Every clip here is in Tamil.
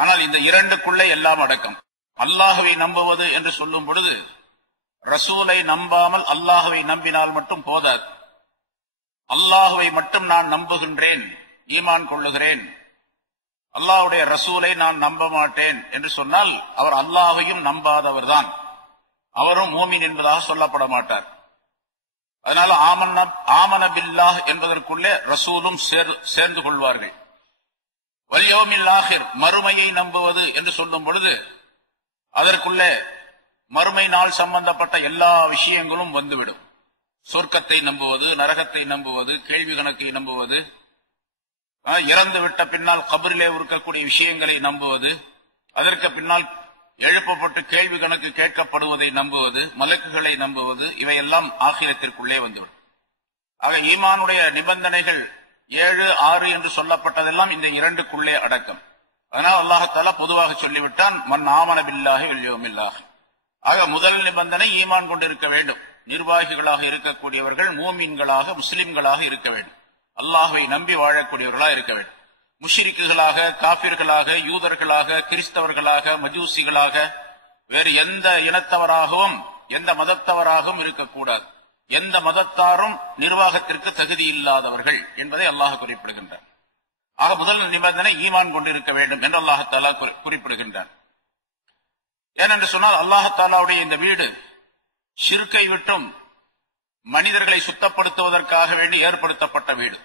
ஆனால் இந்த இரண்டுக்குள்ளே எல்லாம் அடக்கம். அல்லாஹுவை நம்புவது என்று சொல்லும் பொழுது ரசூலை நம்பாமல் அல்லாஹுவை நம்பினால் மட்டும் போதாது. அல்லாஹுவை மட்டும் நான் நம்புகின்றேன், ஈமான் கொள்ளுகிறேன், அல்லாஹ்வுடைய ரசூலை நான் நம்ப மாட்டேன் என்று சொன்னால் அவர் அல்லாஹையும் நம்பாதவர் தான், அவரும் மூமின் என்பதாக சொல்லப்பட மாட்டார். அதனால ஆமன பில்லாஹ் என்பதற்குள்ளே ரசூலும் சேர்ந்து கொள்வார்கள். வல் யௌமில் ஆகிர், மறுமையை நம்புவது என்று சொல்லும் பொழுது அதற்குள்ளே மறுமை நாள் சம்பந்தப்பட்ட எல்லா விஷயங்களும் வந்துவிடும். சொர்க்கத்தை நம்புவது, நரகத்தை நம்புவது, கேள்வி கணக்கை நம்புவது, இறந்து விட்ட பின்னால் கபரிலே இருக்கக்கூடிய விஷயங்களை நம்புவது, அதற்கு பின்னால் எழுப்பப்பட்டு கேள்வி கணக்கு கேட்கப்படுவதை நம்புவது, மலக்குகளை நம்புவது, இவையெல்லாம் ஆகிரத்திற்குள்ளே வந்துவிடும். ஆக ஈமானுடைய நிபந்தனைகள் 7, 6 என்று சொல்லப்பட்டதெல்லாம் இந்த இரண்டுக்குள்ளே அடக்கம். அதனால் அல்லாஹ் பொதுவாக சொல்லிவிட்டான், மன் ஆமன பில்லாஹி வல் யௌமில் ஆகிர். ஆக முதல் நிபந்தனை ஈமான் கொண்டிருக்க வேண்டும். நிர்வாகிகளாக இருக்கக்கூடியவர்கள் மூமின்களாக, முஸ்லிம்களாக இருக்க வேண்டும், அல்லாஹ்வை நம்பி வாழக்கூடியவர்களாக இருக்க வேண்டும். முஷ்ரிக்குகளாக, காபிர்களாக, யூதர்களாக, கிறிஸ்தவர்களாக, மஜூசிகளாக, வேறு எந்த இனத்தவராகவும் எந்த மதத்தவராகவும் இருக்கக்கூடாது. எந்த மதத்தாரும் நிர்வாகத்திற்கு தகுதி இல்லாதவர்கள் என்பதை அல்லாஹ் குறிப்பிடுகின்றார். ஆக முதல் நிபந்தனை ஈமான் கொண்டிருக்க வேண்டும் என்று அல்லாஹ் தஆலா குறிப்பிடுகின்றார். ஏனென்று சொன்னால் அல்லாஹ் தஆலாவுடைய இந்த வீடு ஷிர்கை விட்டும் மனிதர்களை சுத்தப்படுத்துவதற்காக வேண்டி ஏற்படுத்தப்பட்ட வீடு.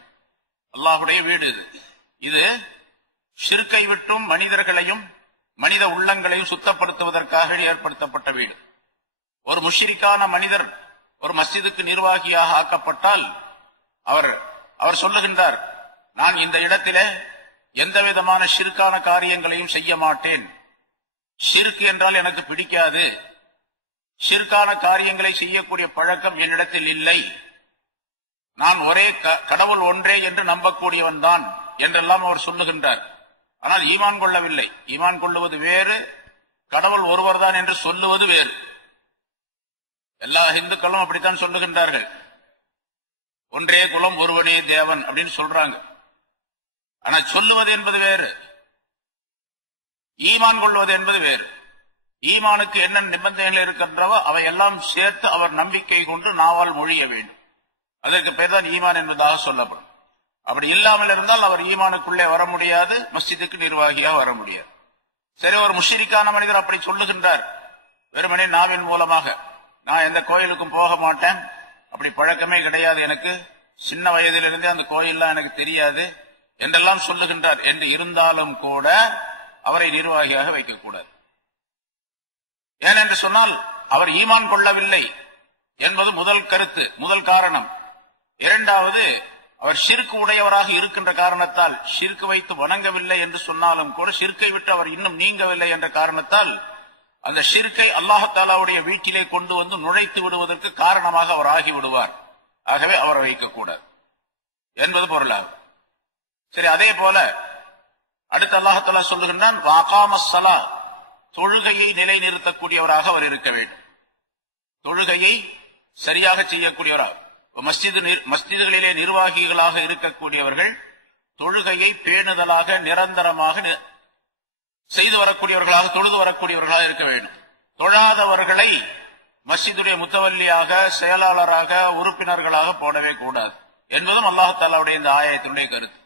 அல்லாஹ்வுடைய வீடு இது ஷிர்கை விட்டும் மனிதர்களையும் மனித உள்ளங்களையும் சுத்தப்படுத்துவதற்காக ஏற்படுத்தப்பட்ட வீடு. ஒரு முஷ்ரிக்கான மனிதர் ஒரு மஸ்ஜிதுக்கு நிர்வாகியாக ஆக்கப்பட்டால் அவர் சொல்லுகின்றார், நான் இந்த இடத்திலே எந்த விதமான ஷிர்கான காரியங்களையும் செய்ய மாட்டேன், ஷிர்க் என்றால் எனக்கு பிடிக்காது, ஷிர்கான காரியங்களை செய்யக்கூடிய பழக்கம் என்னிடத்தில் இல்லை, நான் ஒரே கடவுள் ஒன்றே என்று நம்பக்கூடியவன் தான் என்றெல்லாம் அவர் சொல்லுகின்றார். ஆனால் ஈமான் கொள்ளவில்லை. ஈமான் கொள்ளுவது வேறு, கடவுள் ஒருவர்தான் என்று சொல்லுவது வேறு. எல்லா இந்துக்களும் அப்படித்தான் சொல்லுகின்றார்கள். ஒன்றே குலம் ஒருவனே தேவன் அப்படின்னு சொல்றாங்க. ஆனா சொல்லுவது என்பது வேறு, ஈமான் கொள்வது என்பது வேறு. ஈமானுக்கு என்ன நிபந்தனைகள் இருக்கின்றவோ அவையெல்லாம் சேர்த்து அவர் நம்பிக்கை கொண்டு நாவால் மொழிய வேண்டும். அதற்கு பேர் தான் ஈமான் என்பதாக சொல்லப்படும். அப்படி இல்லாமல் இருந்தால் அவர் ஈமானுக்குள்ளே வர முடியாது, மஸ்ஜிதுக்கு நிர்வாகியாக வர முடியாது. சரி, ஒரு முஷ்ரிக்கான மனிதர் அப்படி சொல்லுகின்றார், வெறுமனே நாவின் மூலமாக, நான் எந்த கோயிலுக்கும் போக மாட்டேன், அப்படி பழக்கமே கிடையாது எனக்கு, சின்ன வயதிலிருந்தே அந்த கோயில்லாம் எனக்கு தெரியாது என்றெல்லாம் சொல்லுகின்றார் என்று இருந்தாலும் கூட அவரை நிர்வாகியாக வைக்கக்கூடாது. ஏனென்று சொன்னால் அவர் ஈமான் கொள்ளவில்லை என்பது முதல் கருத்து, முதல் காரணம். இரண்டாவது, அவர் ஷிர்க் உடையவராக இருக்கின்ற காரணத்தால், ஷிர்க் வைத்து வணங்கவில்லை என்று சொன்னாலும் கூட ஷிர்க்கை விட்டு அவர் இன்னும் நீங்கவில்லை என்ற காரணத்தால் அந்த ஷிர்க்கை அல்லாஹ் தஆலாவுடைய வீட்டிலே கொண்டு வந்து நுழைத்து விடுவதற்கு காரணமாக அவர் ஆகிவிடுவார். ஆகவே அவரை வைக்கக்கூடாது என்பது பொருளாகும். சரி, அதே போல அடுத்து அல்லாஹ் தஆலா சொல்லுகின்றான், வஅகாமஸ் ஸலா, தொழுகையை நிலைநிறுத்தக்கூடியவராக அவர் இருக்க வேண்டும். தொழுகையை சரியாக செய்யக்கூடியவராக, மஸ்ஜிதுகளிலே நிர்வாகிகளாக இருக்கக்கூடியவர்கள் தொழுகையை பேணுதலாக நிரந்தரமாக செய்து வரக்கூடியவர்களாக, தொழுது வரக்கூடியவர்களாக இருக்க வேண்டும். தொழாதவர்களை மஸ்ஜிதுடைய முத்தவல்லியாக, செயலாளராக, உறுப்பினர்களாக போடவே கூடாது என்பதும் அல்லாஹ் தஆலாவுடைய இந்த ஆயத்தினுடைய கருத்து.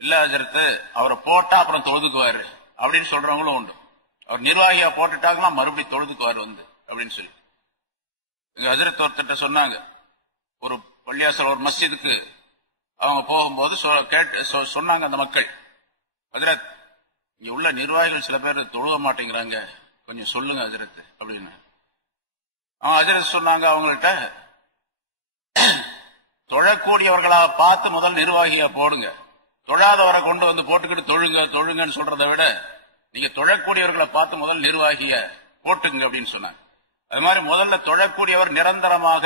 இல்ல ஹஜ்ரத், அவரை போட்டா அப்புறம் தொழுதுக்குவாரு அப்படின்னு சொல்றவங்களும் உண்டு. அவர் நிர்வாகியா போட்டுட்டாங்கன்னா மறுபடியும் தொழுதுக்குவாரு வந்து அப்படின்னு சொல்லி. எங்க ஹஜ்ரத் ஒருத்தட்ட சொன்னாங்க, ஒரு பள்ளியாசல் ஒரு மஸ்ஜிதுக்கு அவங்க போகும்போது சொன்னாங்க அந்த மக்கள், ஹஜ்ரத் இங்க உள்ள நிர்வாகிகள் சில பேர் தொழுக மாட்டேங்கிறாங்க, கொஞ்சம் சொல்லுங்க ஹஜ்ரத் அப்படின்னு. ஹஜ்ரத் சொன்னாங்க அவங்கள்ட்ட, தொழக்கூடியவர்களா பார்த்து முதல் நிர்வாகியா போடுங்க, தொழாதவரை கொண்டு வந்து போட்டுக்கிட்டு தொழுங்கன்னு சொல்றதை விட நீங்க தொழக்கூடியவர்களை பார்த்து முதல் நிர்வாகிய போட்டுங்க அப்படின்னு சொன்னாங்க. அது மாதிரி முதல்ல தொழக்கூடியவர் நிரந்தரமாக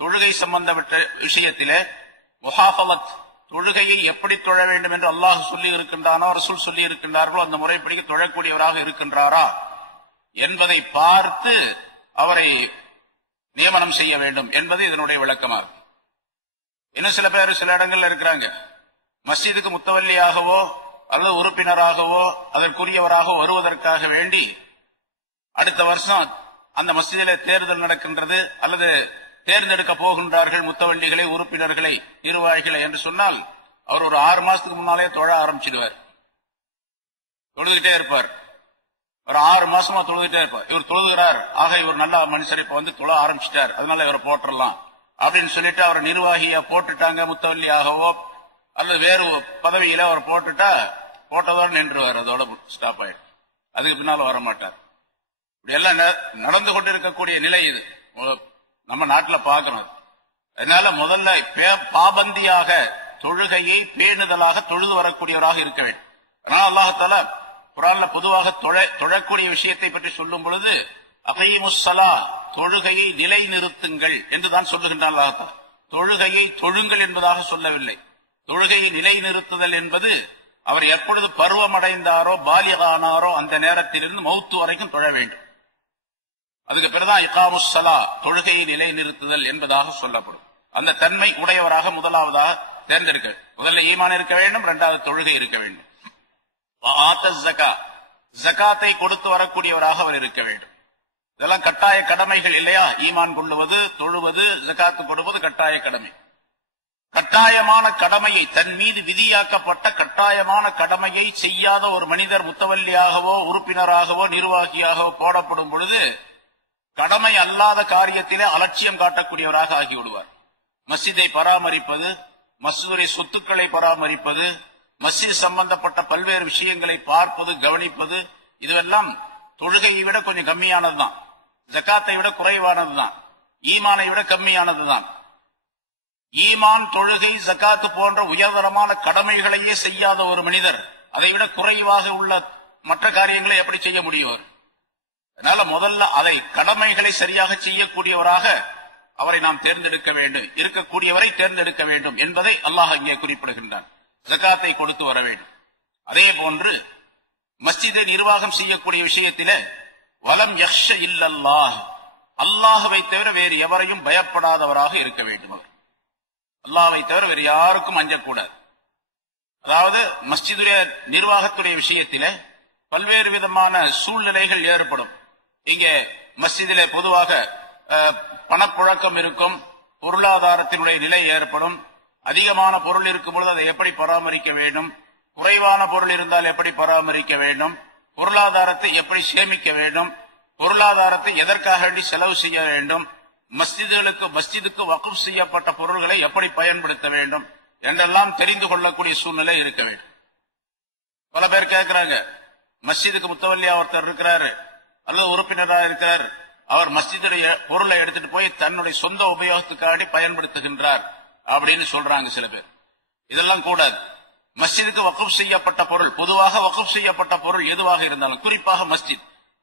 தொழுகை சம்பந்தப்பட்ட விஷயத்திலே முஹாஃபலத், தொழுகையை எப்படி தொழ வேண்டும் என்று அல்லாஹ் சொல்லி இருக்கின்றானோ, ரசூல் சொல்லி இருக்கின்றார்களோ அந்த முறைப்படி தொழக்கூடியவராக இருக்கின்றாரா என்பதை பார்த்து அவரை நியமனம் செய்ய வேண்டும் என்பது இதனுடைய விளக்கமாகும். இன்னும் சில பேர் சில இடங்கள்ல இருக்கிறாங்க, மஸ்ஜிதுக்கு முத்தவல்லியாகவோ அல்லது உறுப்பினராகவோ அதற்குரியவராகவோ வருவதற்காக வேண்டி அடுத்த வருஷம் அந்த மஸ்ஜிதிலே தேர்தல் நடக்கின்றது அல்லது தேர்ந்தெடுக்க போகின்றார்கள் முத்தவள்ளிகளை, உறுப்பினர்களை, நிர்வாகிகளை என்று சொன்னால் அவர் ஒரு 6 மாசத்துக்கு முன்னாலே தொழ ஆரம்பிச்சிடுவார். தொழுதுகிட்டே இருப்பார். ஒரு 6 மாசமா தொழுதுகிட்டே இருப்பார். இவர் தொழுகிறார், ஆக இவர் நல்ல மனுஷர், இப்ப வந்து தொழ ஆரம்பிச்சிட்டார், அதனால இவரை போட்டுடலாம் அப்படின்னு சொல்லிட்டு அவர் நிர்வாகியா போட்டுட்டாங்க, முத்தவள்ளியாகவோ அல்லது வேறு பதவியில அவர் போட்டதோடு நின்றுவார், அதோட ஸ்டாப் ஆயிடும். அதுக்கு பின்னால வர மாட்டார். இப்படி எல்லாம் நடந்து கொண்டிருக்கக்கூடிய நிலை இது நம்ம நாட்டில் பார்க்கணும். அதனால முதல்ல பாபந்தியாக தொழுகையை பேணுதலாக தொழுது வரக்கூடியவராக இருக்க வேண்டும். அதனால அல்லாஹ் குர்ஆன்ல பொதுவாக தொழக்கூடிய விஷயத்தை பற்றி சொல்லும் பொழுது அகீமுஸ்ஸலா, தொழுகையை நிலைநிறுத்துங்கள் என்றுதான் சொல்லுகின்றான் அல்லாஹ். தொழுகையை தொழுங்கள் என்பதாக சொல்லவில்லை. தொழுகையை நிலைநிறுத்துதல் என்பது அவர் எப்பொழுது பருவமடைந்தாரோ பாலிகானாரோ அந்த நேரத்திலிருந்து மௌத்து வரைக்கும் தொழ வேண்டும். அதுக்கு பிறகுதான் இகாமுஸ்ஸலா, தொழுகையை நிலைநிறுத்துதல் என்பதாக சொல்லப்படும். அந்த தன்மை உடையவராக முதலாவதாக தேர்ந்தெடுக்க, முதல்ல ஈமான் இருக்க வேண்டும், இரண்டாவது தொழுகை இருக்க வேண்டும். ஜகாத்தை கொடுத்து வரக்கூடியவராக அவர் இருக்க வேண்டும். இதெல்லாம் கட்டாய கடமைகள் இல்லையா? ஈமான் கொள்ளுவது, தொழுவது, ஜகாத்து கொடுப்பது கட்டாய கடமை. கட்டாயமான கடமையை, தன் மீது விதியாக்கப்பட்ட கட்டாயமான கடமையை செய்யாத ஒரு மனிதர் முத்தவல்லியாகவோ உறுப்பினராகவோ நிர்வாகியாகவோ போடப்படும் பொழுது கடமை அல்லாத காரியத்திலே அலட்சியம் காட்டக்கூடியவராக ஆகிவிடுவார். மஸ்ஜிதை பராமரிப்பது, மஸ்ஜிதுடைய சொத்துக்களை பராமரிப்பது, மஸ்ஜித் சம்பந்தப்பட்ட பல்வேறு விஷயங்களை பார்ப்பது, கவனிப்பது, இதுவெல்லாம் தொழுகையை விட கொஞ்சம் கம்மியானதுதான், ஜகாத்தை விட குறைவானதுதான், ஈமானை விட கம்மியானதுதான். ஈமான், தொழுகை, ஜகாத்து போன்ற உயர்தரமான கடமைகளையே செய்யாத ஒரு மனிதர் அதை விட குறைவாக உள்ள மற்ற காரியங்களை எப்படி செய்ய முடியும்? அதனால முதல்ல அதை கடமைகளை சரியாக செய்யக்கூடியவராக அவரை நாம் தேர்ந்தெடுக்க வேண்டும், இருக்கக்கூடியவரை தேர்ந்தெடுக்க வேண்டும் என்பதை அல்லாஹ் இங்கே குறிப்பிடுகின்றான். ஜகாத்தை கொடுத்து வர வேண்டும். அதே போன்று மஸ்ஜிதை நிர்வாகம் செய்யக்கூடிய விஷயத்திலே வலம் யக்ஷ இல்லல்லாஹ், அல்லாஹ்வை தவிர வேறு எவரையும் பயப்படாதவராக இருக்க வேண்டும். அவர் அல்லாஹ்வை தவிர வேறு யாருக்கும் அஞ்சக்கூடாது. அதாவது மஸ்ஜிதுடைய நிர்வாகத்துடைய விஷயத்திலே பல்வேறு விதமான சூழ்நிலைகள் ஏற்படும். இங்கே மஸ்ஜிதிலே பொதுவாக பணப்புழக்கம் இருக்கும், பொருளாதாரத்தினுடைய நிலை ஏற்படும். அதிகமான பொருள் இருக்கும் பொழுது அதை எப்படி பராமரிக்க வேண்டும், குறைவான பொருள் இருந்தால் எப்படி பராமரிக்க வேண்டும், பொருளாதாரத்தை எப்படி சேமிக்க வேண்டும், பொருளாதாரத்தை எதற்காக வேண்டி செலவு செய்ய வேண்டும், மஸ்ஜிதுக்கு வக்ஃப் செய்யப்பட்ட பொருள்களை எப்படி பயன்படுத்த வேண்டும் என்றெல்லாம் தெரிந்து கொள்ளக்கூடிய சூழ்நிலை இருக்க வேண்டும். பல பேர் கேட்கிறாங்க, மஸ்ஜிதுக்கு முத்தவல்லியா ஒருத்தர் இருக்கிறாரு அல்லது உறுப்பினராக இருக்கிறார், அவர் மஸ்ஜிதுடைய பொருளை எடுத்துட்டு போய் தன்னுடைய சொந்த உபயோகத்துக்காக பயன்படுத்துகின்றார் அப்படின்னு சொல்றாங்க சில பேர். இதெல்லாம் கூடாது. மஸ்ஜிதுக்கு வக்ஃப் செய்யப்பட்ட பொருள், பொதுவாக வக்ஃப் செய்யப்பட்ட பொருள் எதுவாக இருந்தாலும், குறிப்பாக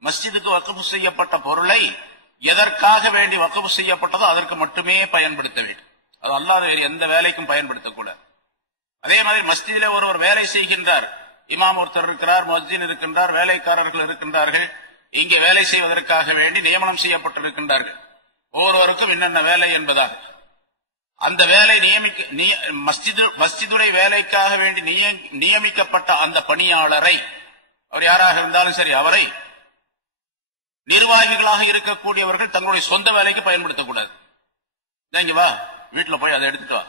மஸ்ஜிதுக்கு வக்ஃப் செய்யப்பட்ட பொருளை எதற்காக வேண்டி வக்ஃப் செய்யப்பட்டதோ அதற்கு மட்டுமே பயன்படுத்த வேண்டும். அது அல்லாத வேறு எந்த வேலைக்கும் பயன்படுத்தக்கூடாது. அதே மாதிரி மஸ்ஜிதிலே ஒருவர் வேலை செய்கின்றார், இமாம் ஒருத்தர் இருக்கிறார், முஅஜ்ஜின் இருக்கின்றார், வேலைக்காரர்கள் இருக்கின்றார்கள், இங்கே வேலை செய்வதற்காக வேண்டி நியமனம் செய்யப்பட்டிருக்கின்றார்கள். ஒவ்வொருவருக்கும் என்னென்ன வேலை என்பதாக அந்த வேலை மஸ்ஜிதுடைய வேலைக்காக வேண்டி நியமிக்கப்பட்ட அந்த பணியாளரை, அவர் யாராக இருந்தாலும் சரி, அவரை நிர்வாகிகளாக இருக்கக்கூடியவர்கள் தங்களுடைய சொந்த வேலைக்கு பயன்படுத்தக்கூடாது. இங்க வா, வீட்டுல போய் அதை எடுத்துட்டு வா,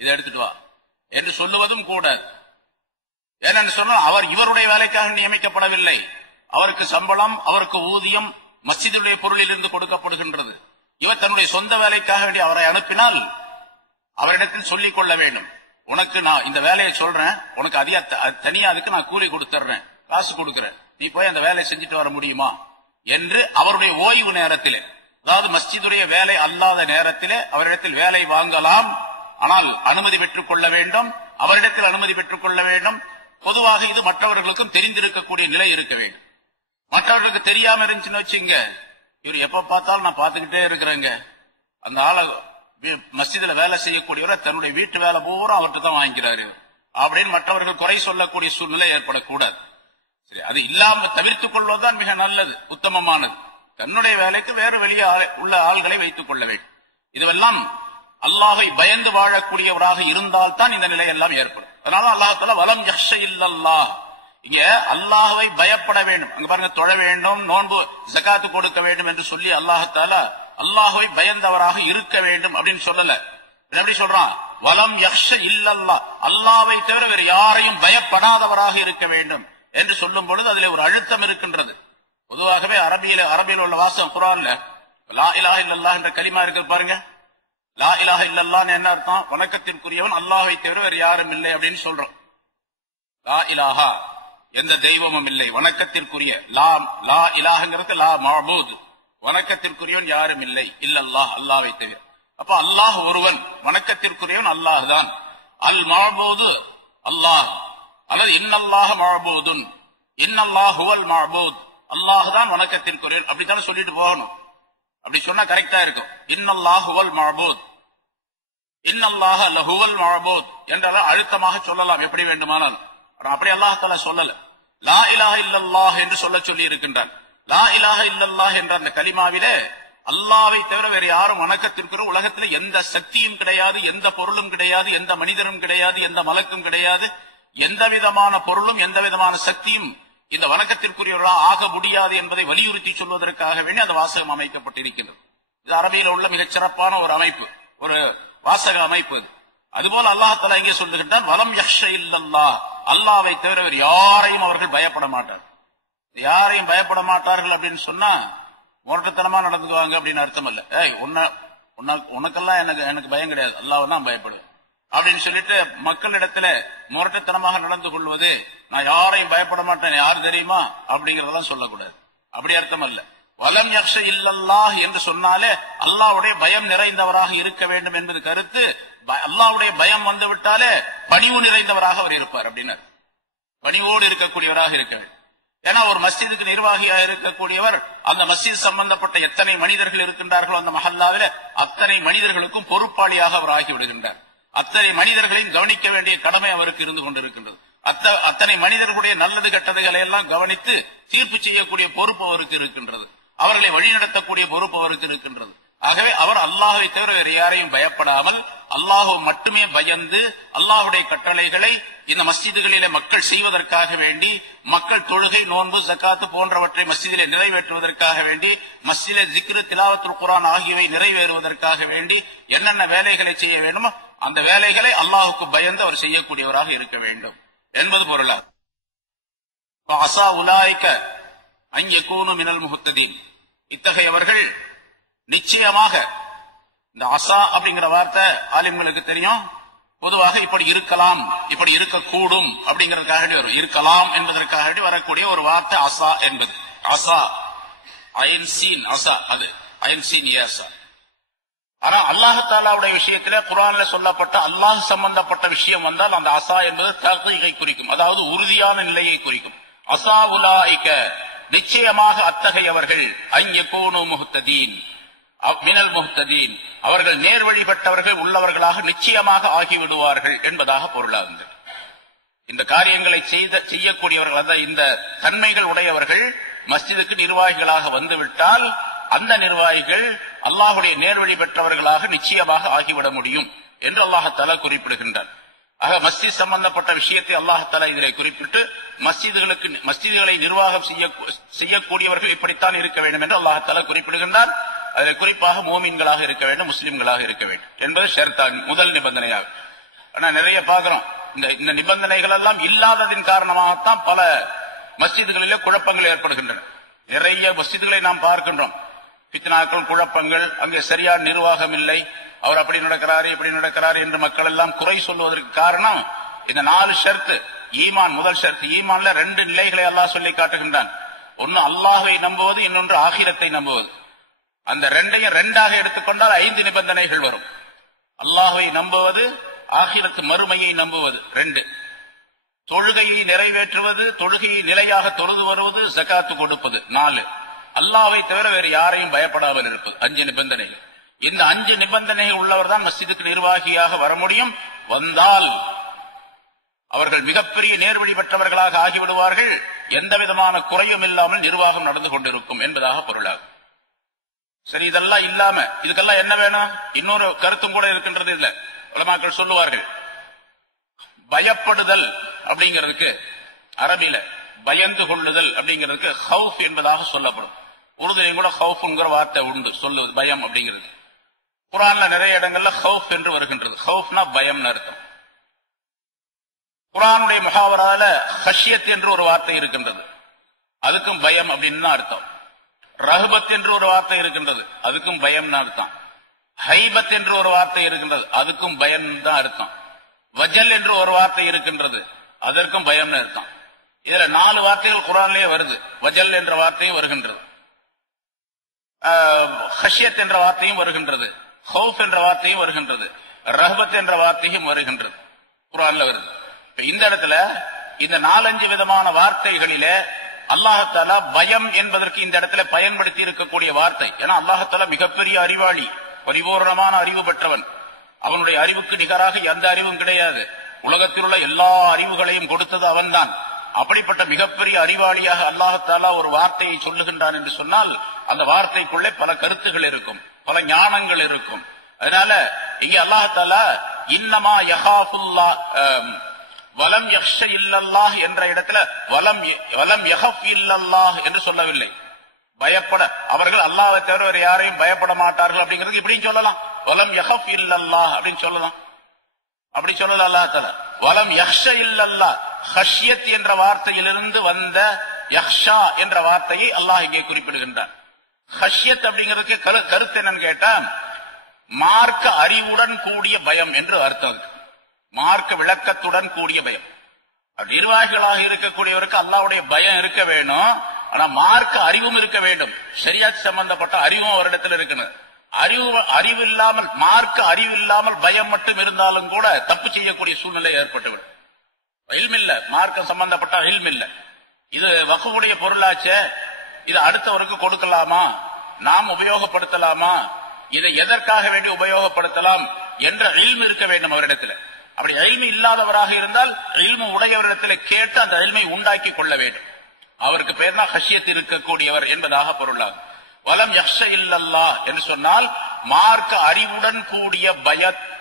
இதை எடுத்துட்டு வா என்று சொல்லுவதும் கூடாது. ஏனென்று சொன்னால் அவர் இவருடைய வேலைக்காக நியமிக்கப்படவில்லை. அவருக்கு சம்பளம், அவருக்கு ஊதியம் மஸ்ஜிதுடைய பொருளில் இருந்து கொடுக்கப்படுகின்றது. இவர் தன்னுடைய சொந்த வேலைக்காக வேண்டி அவரை அனுப்பினால் அவரிடத்தில் சொல்லிக் கொள்ள வேண்டும், உனக்கு நான் இந்த வேலையை சொல்றேன், உனக்கு தனியா அதுக்கு நான் கூலி கொடுத்துறேன், காசு கொடுக்கிறேன், நீ போய் அந்த வேலையை செஞ்சுட்டு வர முடியுமா என்று அவருடைய ஓய்வு நேரத்திலே, அதாவது மஸ்ஜிதுடைய வேலை அல்லாத நேரத்திலே அவரிடத்தில் வேலை வாங்கலாம். ஆனால் அனுமதி பெற்றுக் கொள்ள வேண்டும், அவரிடத்தில் அனுமதி பெற்றுக் கொள்ள வேண்டும். பொதுவாக இது மற்றவர்களுக்கும் தெரிந்திருக்கக்கூடிய நிலை இருக்க வேண்டும். மற்றவர்களுக்கு தெரியாம இருந்துச்சுன்னு வச்சுங்க, இவர் எப்ப பார்த்தாலும் நான் பார்த்துக்கிட்டே இருக்கிறேங்க, அந்த ஆளை மஸ்ஜிதுல வேலை செய்யக்கூடியவர் தன்னுடைய வீட்டு வேலை பூரா அவர்கிட்ட தான் வாங்கிக்கிறாரு அப்படின்னு மற்றவர்கள் குறை சொல்லக்கூடிய சூழ்நிலை ஏற்படக்கூடாது. சரி, அது இல்லாமல் தவிர்த்துக் கொள்வதுதான் மிக நல்லது, உத்தமமானது. தன்னுடைய வேலைக்கு வேறு வெளியே உள்ள ஆள்களை வைத்துக் கொள்ள வேண்டும். இதுவெல்லாம் அல்லாஹை பயந்து வாழக்கூடியவராக இருந்தால்தான் இந்த நிலையெல்லாம் ஏற்படும். அதனால அல்லாஹ் தஆலா வலம் யக்ஷ இல்லல்லாஹ், இங்க அல்லாஹ்வை பயப்பட வேண்டும். அங்க பாருங்க, தொழ வேண்டும், நோன்பு ஜகாத்து கொடுக்க வேண்டும் என்று சொல்லி அல்லாஹ் தஆலா அல்லாஹ்வை பயந்தவராக இருக்க வேண்டும் அப்படின்னு சொல்லல. எப்படி சொல்றான்? வலம் யக்ஷ இல்லல்லாஹ், அல்லாஹ்வை தவிர வேறு யாரையும் பயப்படாதவராக இருக்க வேண்டும் என்று சொல்லும் பொழுது அதிலே ஒரு அழுத்தம் இருக்கின்றது. பொதுவாகவே அரபியில் உள்ள வாசகம் குர்ஆன்ல லா இலாஹ இல்லல்லாஹ் என்ற கலிமா இருக்கு பாருங்க. லா இலாஹ இல்லல்லாஹ்னு என்ன அர்த்தம்? வணக்கத்திற்குரியவன் அல்லாஹ்வை தவிர வேறு யாரும் இல்லை அப்படின்னு சொல்றோம். லா இலாஹா, எந்த தெய்வமும் இல்லை, வணக்கத்திற்குரிய. லா இலாஹங்கிறது லா மஅபூத், வணக்கத்திற்குரியவன் யாரும் இல்லை, இல்லல்லாஹ், அல்லாஹ்வை தவிர. அப்ப அல்லாஹ் ஒருவன், வணக்கத்திற்குரியவன் அல்லாஹ் தான். அல் மஅபூது அல்லாஹ், அல்லது இன்னல்லாஹ மஅபூதுன், இன்னல்லாஹ் ஹுவல் மஅபூத், அல்லாஹ் தான் வணக்கத்திற்குரியவன். அப்படித்தானே சொல்லிட்டு போகணும். அப்படி சொன்னா கரெக்டா இருக்கும். இன்னல்லாஹ் ஹுவல் மஅபூத், இன்னல்லாஹ லஹுவல் மஅபூத் என்றால் அழுத்தமாக சொல்லலாம் எப்படி வேண்டுமானாலும். அப்படி அல்லாஹ் தஆலா சொல்லல. லா இலாஹ இல்லல்லாஹ் என்று சொல்லி இருக்கின்றான். லா இலாஹ இல்லல்லாஹ் என்ற அந்த கலிமாவிலே அல்லாஹ்வை தவிர வேறு யாரும் வணக்கத்திற்குரிய உலகத்தில் எந்த சக்தியும் கிடையாது, எந்த பொருளும் கிடையாது, எந்த மனிதரும் கிடையாது, எந்த மலக்கும் கிடையாது, எந்த விதமான பொருளும் எந்த விதமான சக்தியும் இந்த வணக்கத்திற்குரியவர்களாக ஆக முடியாது என்பதை வலியுறுத்தி சொல்வதற்காக வேண்டி அந்த வாசகம் அமைக்கப்பட்டிருக்கிறது. இது அரபியில உள்ள மிகச் சிறப்பான ஒரு அமைப்பு, ஒரு வாசக அமைப்பு. அதுபோல அல்லாஹ் தஆலா இங்கே சொல்லுகின்றான், வலம் யக்ஷ இல்லல்லாஹ், அல்லாஹ்வை தவிர வேறு யாரையும் அவர்கள் பயப்பட மாட்டார்கள். யாரையும் பயப்பட மாட்டார்கள் அப்படின்னு சொன்னா முரட்டுத்தனமா நடந்துக்குவாங்க அப்படின்னு அர்த்தம் இல்ல. உனக்கெல்லாம் எனக்கு பயம் கிடையாது, அல்லாஹ்வை தான் பயப்படுவேன் அப்படின்னு சொல்லிட்டு மக்களிடத்துல முரட்டுத்தனமாக நடந்து கொள்வது, நான் யாரையும் பயப்பட மாட்டேன், யாரு தெரியுமா அப்படிங்கறதெல்லாம் சொல்லக்கூடாது. அப்படி அர்த்தம் அல்ல. வலம் யக்ஷ இல்லல்லாஹ் என்று சொன்னாலே அல்லாஹ்வுடைய பயம் நிறைந்தவராக இருக்க வேண்டும் என்பது கருத்து. அல்லாஹ்வுடைய பயம் வந்து விட்டாலே பணிவு நிறைந்தவராக அவர் இருப்பார் அப்படின்னு, பணிவோடு இருக்கக்கூடியவராக இருக்க வேண்டும். ஏன்னா ஒரு மஸ்ஜிதுக்கு நிர்வாகியாக இருக்கக்கூடியவர் அந்த மஸ்ஜித் சம்பந்தப்பட்ட எத்தனை மனிதர்கள் இருக்கின்றார்களோ அந்த மஹல்லாவில அத்தனை மனிதர்களுக்கும் பொறுப்பாளியாக அவர் ஆகிவிடுகின்றார். அத்தனை மனிதர்களையும் கவனிக்க வேண்டிய கடமை அவருக்கு இருந்து கொண்டிருக்கின்றது. அத்தனை மனிதர்களுடைய நல்லது கெட்டதுகளை எல்லாம் கவனித்து தீர்ப்பு செய்யக்கூடிய பொறுப்பு அவருக்கு இருக்கின்றது. அவர்களை வழிநடத்தக்கூடிய பொறுப்பு அவருக்கு இருக்கின்றது. ஆகவே அவர் அல்லாஹ்வை தவிர வேறு யாரையும் பயப்படாமல் அல்லாஹ் மட்டுமே பயந்து அல்லாஹ்வுடைய கட்டளைகளை இந்த மஸ்ஜிதுகளிலே மக்கள் செய்வதற்காக வேண்டி, மக்கள் தொழுகை, நோன்பு, ஜகாத்து போன்றவற்றை மஸ்ஜிதிலே நிறைவேற்றுவதற்காக வேண்டி, மஸ்ஜிதிலே ஜிக்ரு, திலாவத்துல் குர்ஆன் ஆகியவை நிறைவேறுவதற்காக வேண்டி என்னென்ன வேலைகளை செய்ய வேண்டுமோ அந்த வேலைகளை அல்லாஹ்வுக்கு பயந்து அவர் செய்யக்கூடியவராக இருக்க வேண்டும் என்பது பொருளா. அஸா உலாயிக அன் யகூனு மினல் முஹ்ததீன், இத்தகையவர்கள் நிச்சயமாக, இந்த அஸா அப்படிங்கிற வார்த்தை ஆலிம்களுக்கு தெரியும். பொதுவாக இப்படி இருக்கலாம், இப்படி இருக்கக்கூடும் அப்படிங்கறதுக்காக வரும். இருக்கலாம் என்பதற்காக வரக்கூடிய ஒரு வார்த்தை அஸா என்பது. அஸா அயன் சீன் அஸா, அது அயன் சீன் அஸா. ஆனா அல்லாஹ் தஆலாவுடைய விஷயத்திலே குர்ஆன்ல சொல்லப்பட்ட அல்லாஹ் சம்பந்தப்பட்ட விஷயம் வந்தால் அந்த அஸா என்பது தஹ்கீகை குறிக்கும், அதாவது உறுதியான நிலையை குறிக்கும். அஸா உலாயிக, நிச்சயமாக அத்தகையவர்கள், அன் யகூனு முஹ்ததீன் மினல் முஹ்ததீன், அவர்கள் நேர்வழி பெற்றவர்கள் உள்ளவர்களாக நிச்சயமாக ஆகிவிடுவார்கள் என்பதாக பொருளாகுது. இந்த காரியங்களை செய்யக்கூடியவர்கள், அதாவது இந்த தன்மைகள் உடையவர்கள் மஸ்ஜிதுக்கு நிர்வாகிகளாக வந்துவிட்டால் அந்த நிர்வாகிகள் அல்லாஹ்வுடைய நேர்வழி பெற்றவர்களாக நிச்சயமாக ஆகிவிட முடியும் என்று அல்லாஹ் தஆலா குறிப்பிடுகின்றார். ஆக மஸ்ஜித் சம்பந்தப்பட்ட விஷயத்தை அல்லாஹ் தஆலா இதிலே குறிப்பிட்டு மஸ்ஜிதுகளை நிர்வாகம் செய்யக்கூடியவர்கள் இப்படித்தான் இருக்க வேண்டும் என்று அல்லாஹ் தஆலா குறிப்பிடுகின்றார். அதில் குறிப்பாக மோமீன்களாக இருக்க வேண்டும், முஸ்லிம்களாக இருக்க வேண்டும் என்பது ஷர்தான், முதல் நிபந்தனையாகும். ஆனா நிறைய பார்க்கிறோம், இந்த நிபந்தனைகள் எல்லாம் இல்லாததின் காரணமாகத்தான் பல மஸ்ஜிதுகளிலே குழப்பங்கள் ஏற்படுகின்றன. நிறைய மஸ்ஜிதுகளை நாம் பார்க்கின்றோம், ஃபித்னாக்கள், குழப்பங்கள், அங்கே சரியான நிர்வாகம் இல்லை, அவர் அப்படி நடக்கிறாரு இப்படி நடக்கிறாரு என்று மக்கள் எல்லாம் குறை சொல்வதற்கு காரணம் இந்த 4 ஷர்த்து. ஈமான் முதல் ஷர்த்து. ஈமான்ல 2 நிலைகளை அல்லாஹ் சொல்லி காட்டுகின்றான். ஒன்னு அல்லாஹ்வை நம்புவது, இன்னொன்று ஆகிரத்தை நம்புவது. அந்த 2ஐயும் 2ஆக எடுத்துக்கொண்டால் 5 நிபந்தனைகள் வரும். அல்லாஹ்வை நம்புவது, ஆகிரத்து மறுமையை நம்புவது 2, தொழுகையை நிறைவேற்றுவது, தொழுகையை நிலையாக தொழுது வருவது, ஜகாத்து கொடுப்பது 4, அல்லாஹ்வை தவிர வேறு யாரையும் பயப்படாமல் இருப்பது 5 நிபந்தனைகள். இந்த 5 நிபந்தனைகள் உள்ளவர் தான் மஸ்ஜிதுக்கு நிர்வாகியாக வர முடியும். வந்தால் அவர்கள் மிகப்பெரிய நேர்வழி பெற்றவர்களாக ஆகிவிடுவார்கள். எந்த விதமான குறையும் இல்லாமல் நிர்வாகம் நடந்து கொண்டிருக்கும் என்பதாக பொருளாகும். சரி, இதெல்லாம் இல்லாம இதுக்கெல்லாம் என்ன வேணும்? இன்னொரு கருத்தும் கூட இருக்கின்றது. இல்ல உலமாக்கள் சொல்லுவார்கள், பயப்படுதல் அப்படிங்கிறதுக்கு அரபில பயந்து கொள்ளுதல் அப்படிங்கிறதுக்கு ஹவுஃப் என்பதாக சொல்லப்படும். உருதுலையும் கூட ஹவுஃப்ங்கிற வார்த்தை உண்டு, சொல்லுவது பயம் அப்படிங்கிறது. குர்ஆன்ல நிறைய இடங்கள்ல ஹவுஃப் என்று வருகின்றது. ஹவுஃப்னா பயம்னு அர்த்தம். குர்ஆனுடைய முஹாவரால ஹஷ்யத் என்று ஒரு வார்த்தை இருக்கின்றது, அதுக்கும் பயம் அப்படின்னு அர்த்தம். ரஹபத் என்று ஒரு வார்த்தை இருக்கின்றது, அதுக்கும் பயம் அர்த்தம். ஹைபத் என்று ஒரு வார்த்தை இருக்கின்றது, அதுக்கும் பயம் தான் அர்த்தம். வஜல் என்று ஒரு வார்த்தை இருக்கின்றது, அதற்கும் பயம் அர்த்தம். இதுல 4 வார்த்தைகள் குர்ஆனிலே வருது. வஜல் என்ற வார்த்தையும் வருகின்றது, ஹஷ்யத் என்ற வார்த்தையும் வருகின்றது, ஹவுஃப் என்ற வார்த்தையும் வருகின்றது, ரஹபத் என்ற வார்த்தையும் வருகின்றது, குர்ஆன்ல வருது. இந்த இடத்துல இந்த 4-5 விதமான வார்த்தைகளிலே அல்லாஹ் பயம் என்பதற்கு இந்த இடத்துல பயன்படுத்தி இருக்கக்கூடிய வார்த்தை. ஏன்னா அல்லாஹ் மிகப்பெரிய அறிவாளி, பரிபூர்ணமான அறிவு பெற்றவன். அவனுடைய அறிவுக்கு நிகராக எந்த அறிவும் கிடையாது. உலகத்தில் உள்ள எல்லா அறிவுகளையும் கொடுத்தது அவன்தான். அப்படிப்பட்ட மிகப்பெரிய அறிவாளியாக அல்லாஹ் ஒரு வார்த்தையை சொல்லுகின்றான் என்று சொன்னால் அந்த வார்த்தைக்குள்ளே பல கருத்துகள் இருக்கும், பல ஞானங்கள் இருக்கும். அதனால இங்கே அல்லாஹ் இன்னமா யஹாஃபுல்லா வலம் யக்ஷ இல்லல்லாஹ் என்ற இடத்துல வலம் யஹஃப் இல்லல்லாஹ் என்று சொல்லவில்லை. பயப்பட அவர்கள் அல்லாஹ்வை தவிர வேறு யாரையும் பயப்பட மாட்டார்கள் அப்படிங்கிறது இப்படின்னு சொல்லலாம். வலம் யஹஃப் இல்லல்லாஹ் அப்படின்னு சொல்லலாம். அப்படி சொல்லல அல்லாஹ் தஆலா. வலம் யக்ஷ இல்லல்லாஹ், ஹஷ்யத் என்ற வார்த்தையிலிருந்து வந்த யக்ஷா என்ற வார்த்தையை அல்லாஹ் இங்கே குறிப்பிடுகின்றார். ஹஷ்யத் அப்படிங்கிறதுக்கு கருத்து என்னன்னு கேட்டா மார்க்க அறிவுடன் கூடிய பயம் என்று அர்த்தம். மார்க்க விளக்கத்துடன் கூடிய பயம். நிர்வாகிகளாக இருக்கக்கூடியவருக்கு அல்லாஹ்வுடைய பயம் இருக்க வேணும், ஆனா மார்க்க அறிவும் இருக்க வேண்டும். ஷரியத் சம்பந்தப்பட்ட அறிவும் ஒரு இடத்துல இருக்கணும். அறிவு இல்லாமல், மார்க்க அறிவு இல்லாமல் பயம் மட்டும் இருந்தாலும் கூட தப்பு செய்யக்கூடிய சூழ்நிலை ஏற்பட்டுவிடும். இல்ம் இல்ல, மார்க்கம் சம்பந்தப்பட்ட இல்ம் இல்ல. இது வக்ஃபுடைய பொருளாச்சே, இதை அடுத்தவருக்கு கொடுக்கலாமா, நாம் உபயோகப்படுத்தலாமா, இதை எதற்காக வேண்டி உபயோகப்படுத்தலாம் என்ற இல்ம் இருக்க வேண்டும் அவரிடத்துல. அப்படி இல்மு இல்லாதவராக இருந்தால் இல்மு உடையவரிடத்தில் கேட்டு அந்த இல்மை உண்டாக்கி கொள்ள வேண்டும். அவருக்கு பேர் தான் ஹஷ்யத் இருக்கக்கூடியவர் என்பதாக பொருளாகும். வலம் யக்ஷ இல்லல்லாஹ் என்று சொன்னால் மார்க்க அறிவுடன் கூடிய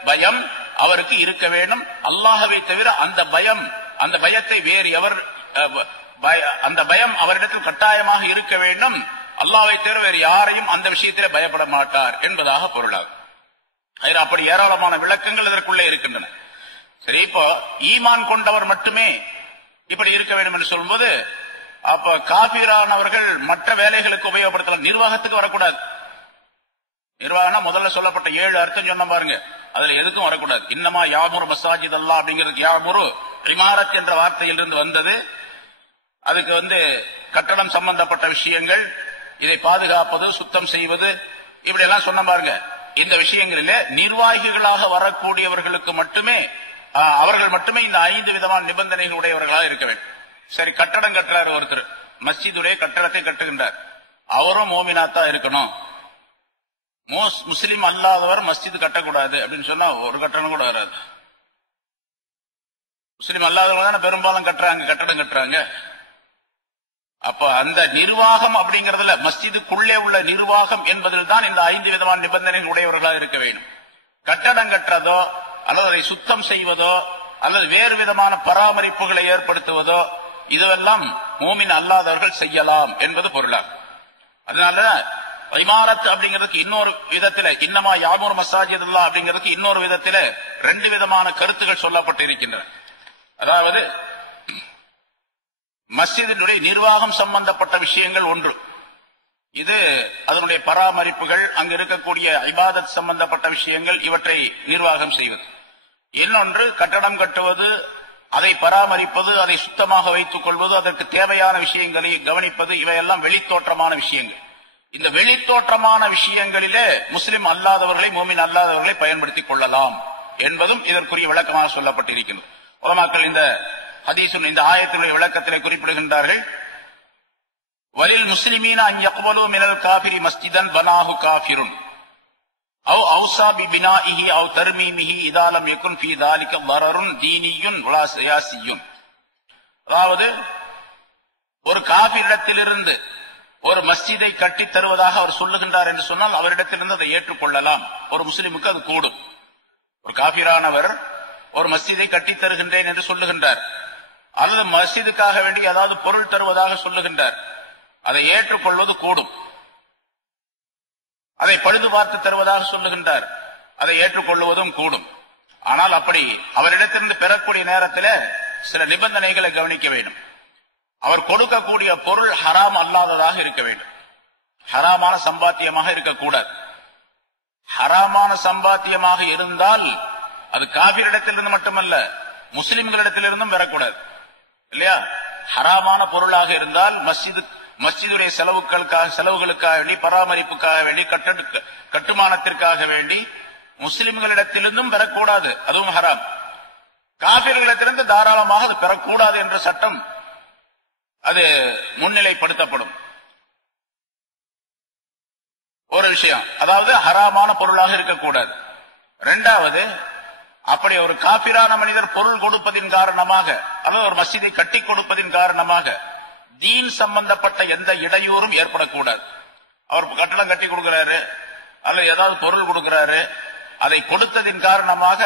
பயம் அவருக்கு இருக்க வேண்டும். அல்லாஹ்வை தவிர அந்த பயத்தை வேறு எவர், அந்த பயம் அவரிடத்தில் கட்டாயமாக இருக்க வேண்டும். அல்லாஹ்வை தவிர வேறு யாரையும் அந்த விஷயத்திலே பயப்பட மாட்டார் என்பதாக பொருளாகும். அப்படி ஏராளமான விளக்கங்கள் இதற்குள்ளே இருக்கின்றன. சரி, இப்போ ஈமான் கொண்டவர் மட்டுமே இப்படி இருக்க வேண்டும் என்று சொல்லும்போது அப்ப காபிரானவர்கள் மற்ற வேலைகளுக்கு உபயோகப்படுத்தலாம், நிர்வாகத்துக்கு வரக்கூடாது. நிர்வாகம் முதல்ல சொல்லப்பட்ட 7 அர்த்தம் சொன்ன பாருங்க, அதுல எதுக்கும் வரக்கூடாது. இன்னமா யாமுரு மசாஜித் அல்லாஹ் அப்படிங்கிறது யாமுரு இமாரத் என்ற வார்த்தையிலிருந்து வந்தது. அதுக்கு கட்டடம் சம்பந்தப்பட்ட விஷயங்கள், இதை பாதுகாப்பது, சுத்தம் செய்வது, இப்படி எல்லாம் சொன்ன பாருங்க. இந்த விஷயங்களிலே நிர்வாகிகளாக வரக்கூடியவர்களுக்கு மட்டுமே, அவர்கள் மட்டுமே இந்த 5 விதமான நிபந்தனைகள் உடையவர்களாக இருக்க வேண்டும். சரி, கட்டடம் கட்டுறாரு ஒருத்தர், மஸ்ஜிதுடைய கட்டடத்தை கட்டுகின்றார், அவரும் மோமினாத்தா இருக்கணும். முஸ்லிம் அல்லாதவர் மஸ்ஜித் கட்டக்கூடாது அப்படின்னு சொன்னா ஒரு கட்டணம் கூட வராது. முஸ்லிம் அல்லாதவர்கள் தானே பெரும்பாலும் கட்டடம் கட்டுறாங்க. அப்ப அந்த நிர்வாகம் அப்படிங்கறதுல மஸ்ஜிதுக்குள்ளே உள்ள நிர்வாகம் என்பதில் தான் இந்த 5 விதமான நிபந்தனைகள் உடையவர்களாக இருக்க வேண்டும். கட்டடம் கட்டுறதோ அல்லது அதை சுத்தம் செய்வதோ அல்லது வேறு விதமான பராமரிப்புகளை ஏற்படுத்துவதோ இதுவெல்லாம் மூமின் அல்லாதவர்கள் செய்யலாம் என்பது பொருளாகும். அதனால இமாரத் அப்படிங்கிறதுக்கு இன்னொரு விதத்தில, இன்னமா யாமுரு மசாஜித் அல்லாஹ் அப்படிங்கிறதுக்கு இன்னொரு விதத்தில 2 விதமான கருத்துக்கள் சொல்லப்பட்டிருக்கின்றன. அதாவது மஸ்ஜிதினுடைய நிர்வாகம் சம்பந்தப்பட்ட விஷயங்கள் ஒன்று, இது அதனுடைய பராமரிப்புகள், அங்கு இருக்கக்கூடிய இபாதத் சம்பந்தப்பட்ட விஷயங்கள், இவற்றை நிர்வாகம் செய்வது. இன்னொன்று கட்டடம் கட்டுவது, அதை பராமரிப்பது, அதை சுத்தமாக வைத்துக் கொள்வது, அதற்கு தேவையான விஷயங்களை கவனிப்பது, இவையெல்லாம் வெளித்தோற்றமான விஷயங்கள். இந்த வெளித்தோற்றமான விஷயங்களிலே முஸ்லிம் அல்லாதவர்களை, மோமின் அல்லாதவர்களை பயன்படுத்திக் கொள்ளலாம் என்பதும் இதற்குரிய விளக்கமாக சொல்லப்பட்டிருக்கிறது. உலமாக்கள் இந்த ஹதீஸுல், இந்த ஆயத்தினுடைய விளக்கத்திலே குறிப்பிடுகின்றார்கள், வலில் முஸ்லிமீன அன் யக்பலு மினல் காஃபிரி மஸ்ஜிதன் பனாஹு காஃபிருன் அவ் அவ்ஸா பிபினாஇஹி அவ் தர்மீமிஹி இதா லம் யகுன் ஃபீ ذلك ضرر தீனியுன் வலா சியாசியுன். அதாவது ஒரு காஃபிரிடத்திலிருந்து ஒரு மஸ்ஜிதை கட்டி தருவதாக அவர் சொல்லுகின்றார் என்று சொன்னால் அவரிடத்திலிருந்து அதை ஏற்றுக்கொள்ளலாம். ஒரு முஸ்லிமுக்கு அது கூடும். ஒரு காஃபிரானவர் ஒரு மஸ்ஜிதை கட்டித் தருகின்றேன் என்று சொல்லுகின்றார், அல்லது மஸ்ஜிதுக்காக வேண்டி ஏதாவது பொருள் தருவதாக சொல்லுகின்றார், அதை ஏற்றுக்கொள்வது கூடும். அதை பழுது பார்த்து தருவதாக சொல்லுகின்றார், அதை ஏற்றுக்கொள்வதும் கூடும். ஆனால் அப்படி அவரிடத்திலிருந்து பெறக்கூடிய நேரத்தில் சில நிபந்தனைகளை கவனிக்க வேண்டும். அவர் கொடுக்கக்கூடிய பொருள் ஹராம் அல்லாததாக இருக்க வேண்டும், ஹராமான சம்பாத்தியமாக இருக்கக்கூடாது. ஹராமான சம்பாத்தியமாக இருந்தால் அது காபிரிடத்திலிருந்து மட்டுமல்ல, முஸ்லிம்களிடத்திலிருந்தும் பெறக்கூடாது இல்லையா? ஹராமான பொருளாக இருந்தால் மஸ்ஜிதுடைய செலவுகளுக்காக வேண்டி, பராமரிப்புக்காக வேண்டி, கட்டுமானத்திற்காக வேண்டி முஸ்லிம்களிடத்திலிருந்தும் பெறக்கூடாது, அதுவும் ஹராம். காபிர்களிடத்திலிருந்து தாராளமாக அது பெறக்கூடாது என்ற சட்டம் அது முன்னிலைப்படுத்தப்படும். ஒரு விஷயம், அதாவது ஹராமான பொருளாக இருக்கக்கூடாது. இரண்டாவது, அப்படி ஒரு காபிரான மனிதர் பொருள் கொடுப்பதின் காரணமாக அல்லது ஒரு மஸ்ஜிதை கட்டி கொடுப்பதின் காரணமாக தீன் சம்பந்தப்பட்ட எந்த இடையூறும் ஏற்படக்கூடாது. அவர் கட்டடம் கட்டி கொடுக்கிறாரு அல்லது ஏதாவது பொருள் கொடுக்கிறாரு, அதை கொடுத்ததின் காரணமாக